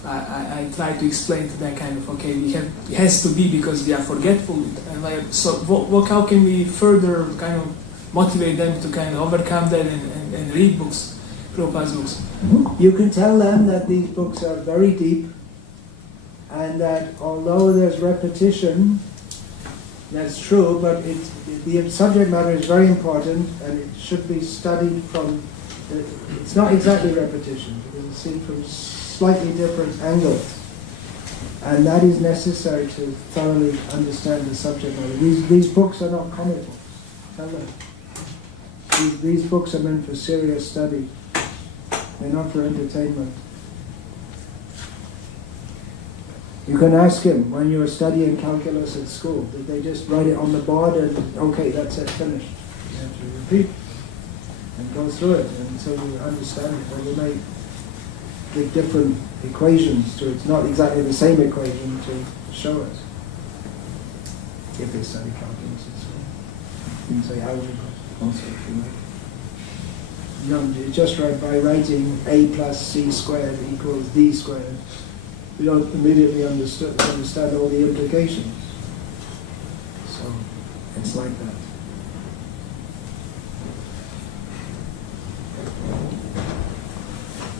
I try to explain to them kind of, okay, it has to be because we are forgetful. And so how can we further kind of motivate them to kind of overcome that and read books, Prabhupada's books? You can tell them that these books are very deep and that although there's repetition, that's true, but the subject matter is very important and it should be studied from, it's not exactly repetition, it's seen from slightly different angles, and that is necessary to thoroughly understand the subject matter. These books are not comic books. Tell them. These books are meant for serious study. They're not for entertainment. You can ask him when you were studying calculus at school, did they just write it on the board and okay, that's it, finished? You have to repeat and go through it until you understand it. Or you may give different equations to it. It's not exactly the same equation to show us. If they study calculus at school. You can say algebra also if you like. You just write by writing a plus c squared equals d squared. You don't immediately understand all the implications. So it's like that.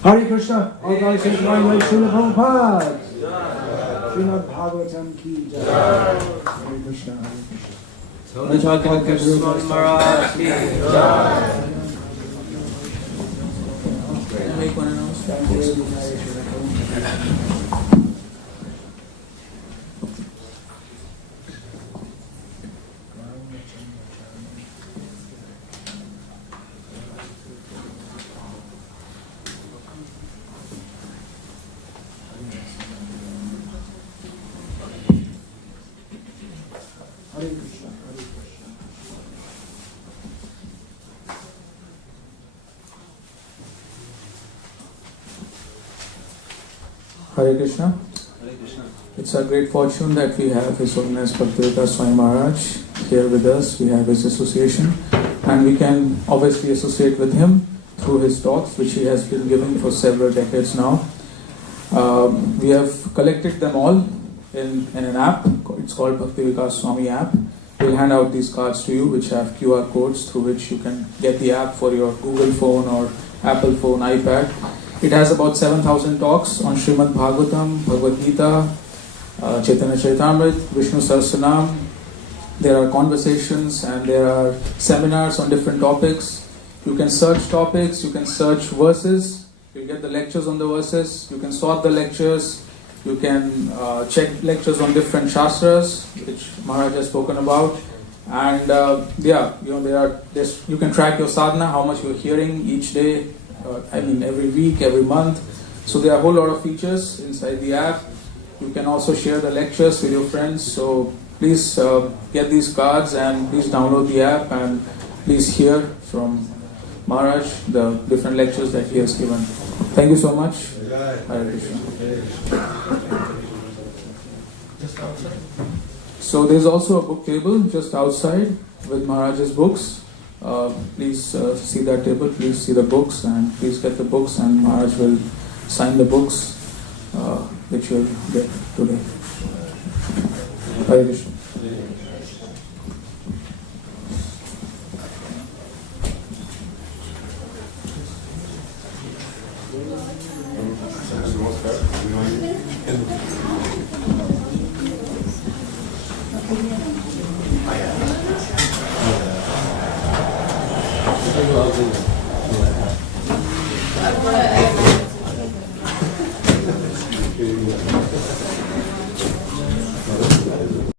Hare Krishna, all God says my way, Srila Prabhupada. Srimad Bhagavatam ki jai. Hare Krishna, Hare Krishna. Make one announcement. Hare Krishna. It's a great fortune that we have His Holiness Bhakti Swami Maharaj here with us. We have his association, and we can obviously associate with him through his talks, which he has been giving for several decades now. We have collected them all in an app. It's called Bhakti Vikasa Swami app. We'll hand out these cards to you, which have QR codes through which you can get the app for your Google phone or Apple phone, iPad. It has about 7,000 talks on Srimad Bhagavatam, Bhagavad Gita, Chaitanya Charitamrita, Vishnu Sahasranam. There are conversations and there are seminars on different topics. You can search topics, you can search verses, you get the lectures on the verses, you can sort the lectures, you can check lectures on different shastras, which Maharaj has spoken about. And you can track your sadhana, how much you're hearing each day, every week, every month. So there are a whole lot of features inside the app. You can also share the lectures with your friends. So please get these cards and please download the app and please hear from Maharaj the different lectures that he has given. Thank you so much. Hare Krishna. So there's also a book table just outside with Maharaj's books. Please see that table, please see the books, and please get the books, and Maharaj will sign the books which you'll get today. Hare Krishna.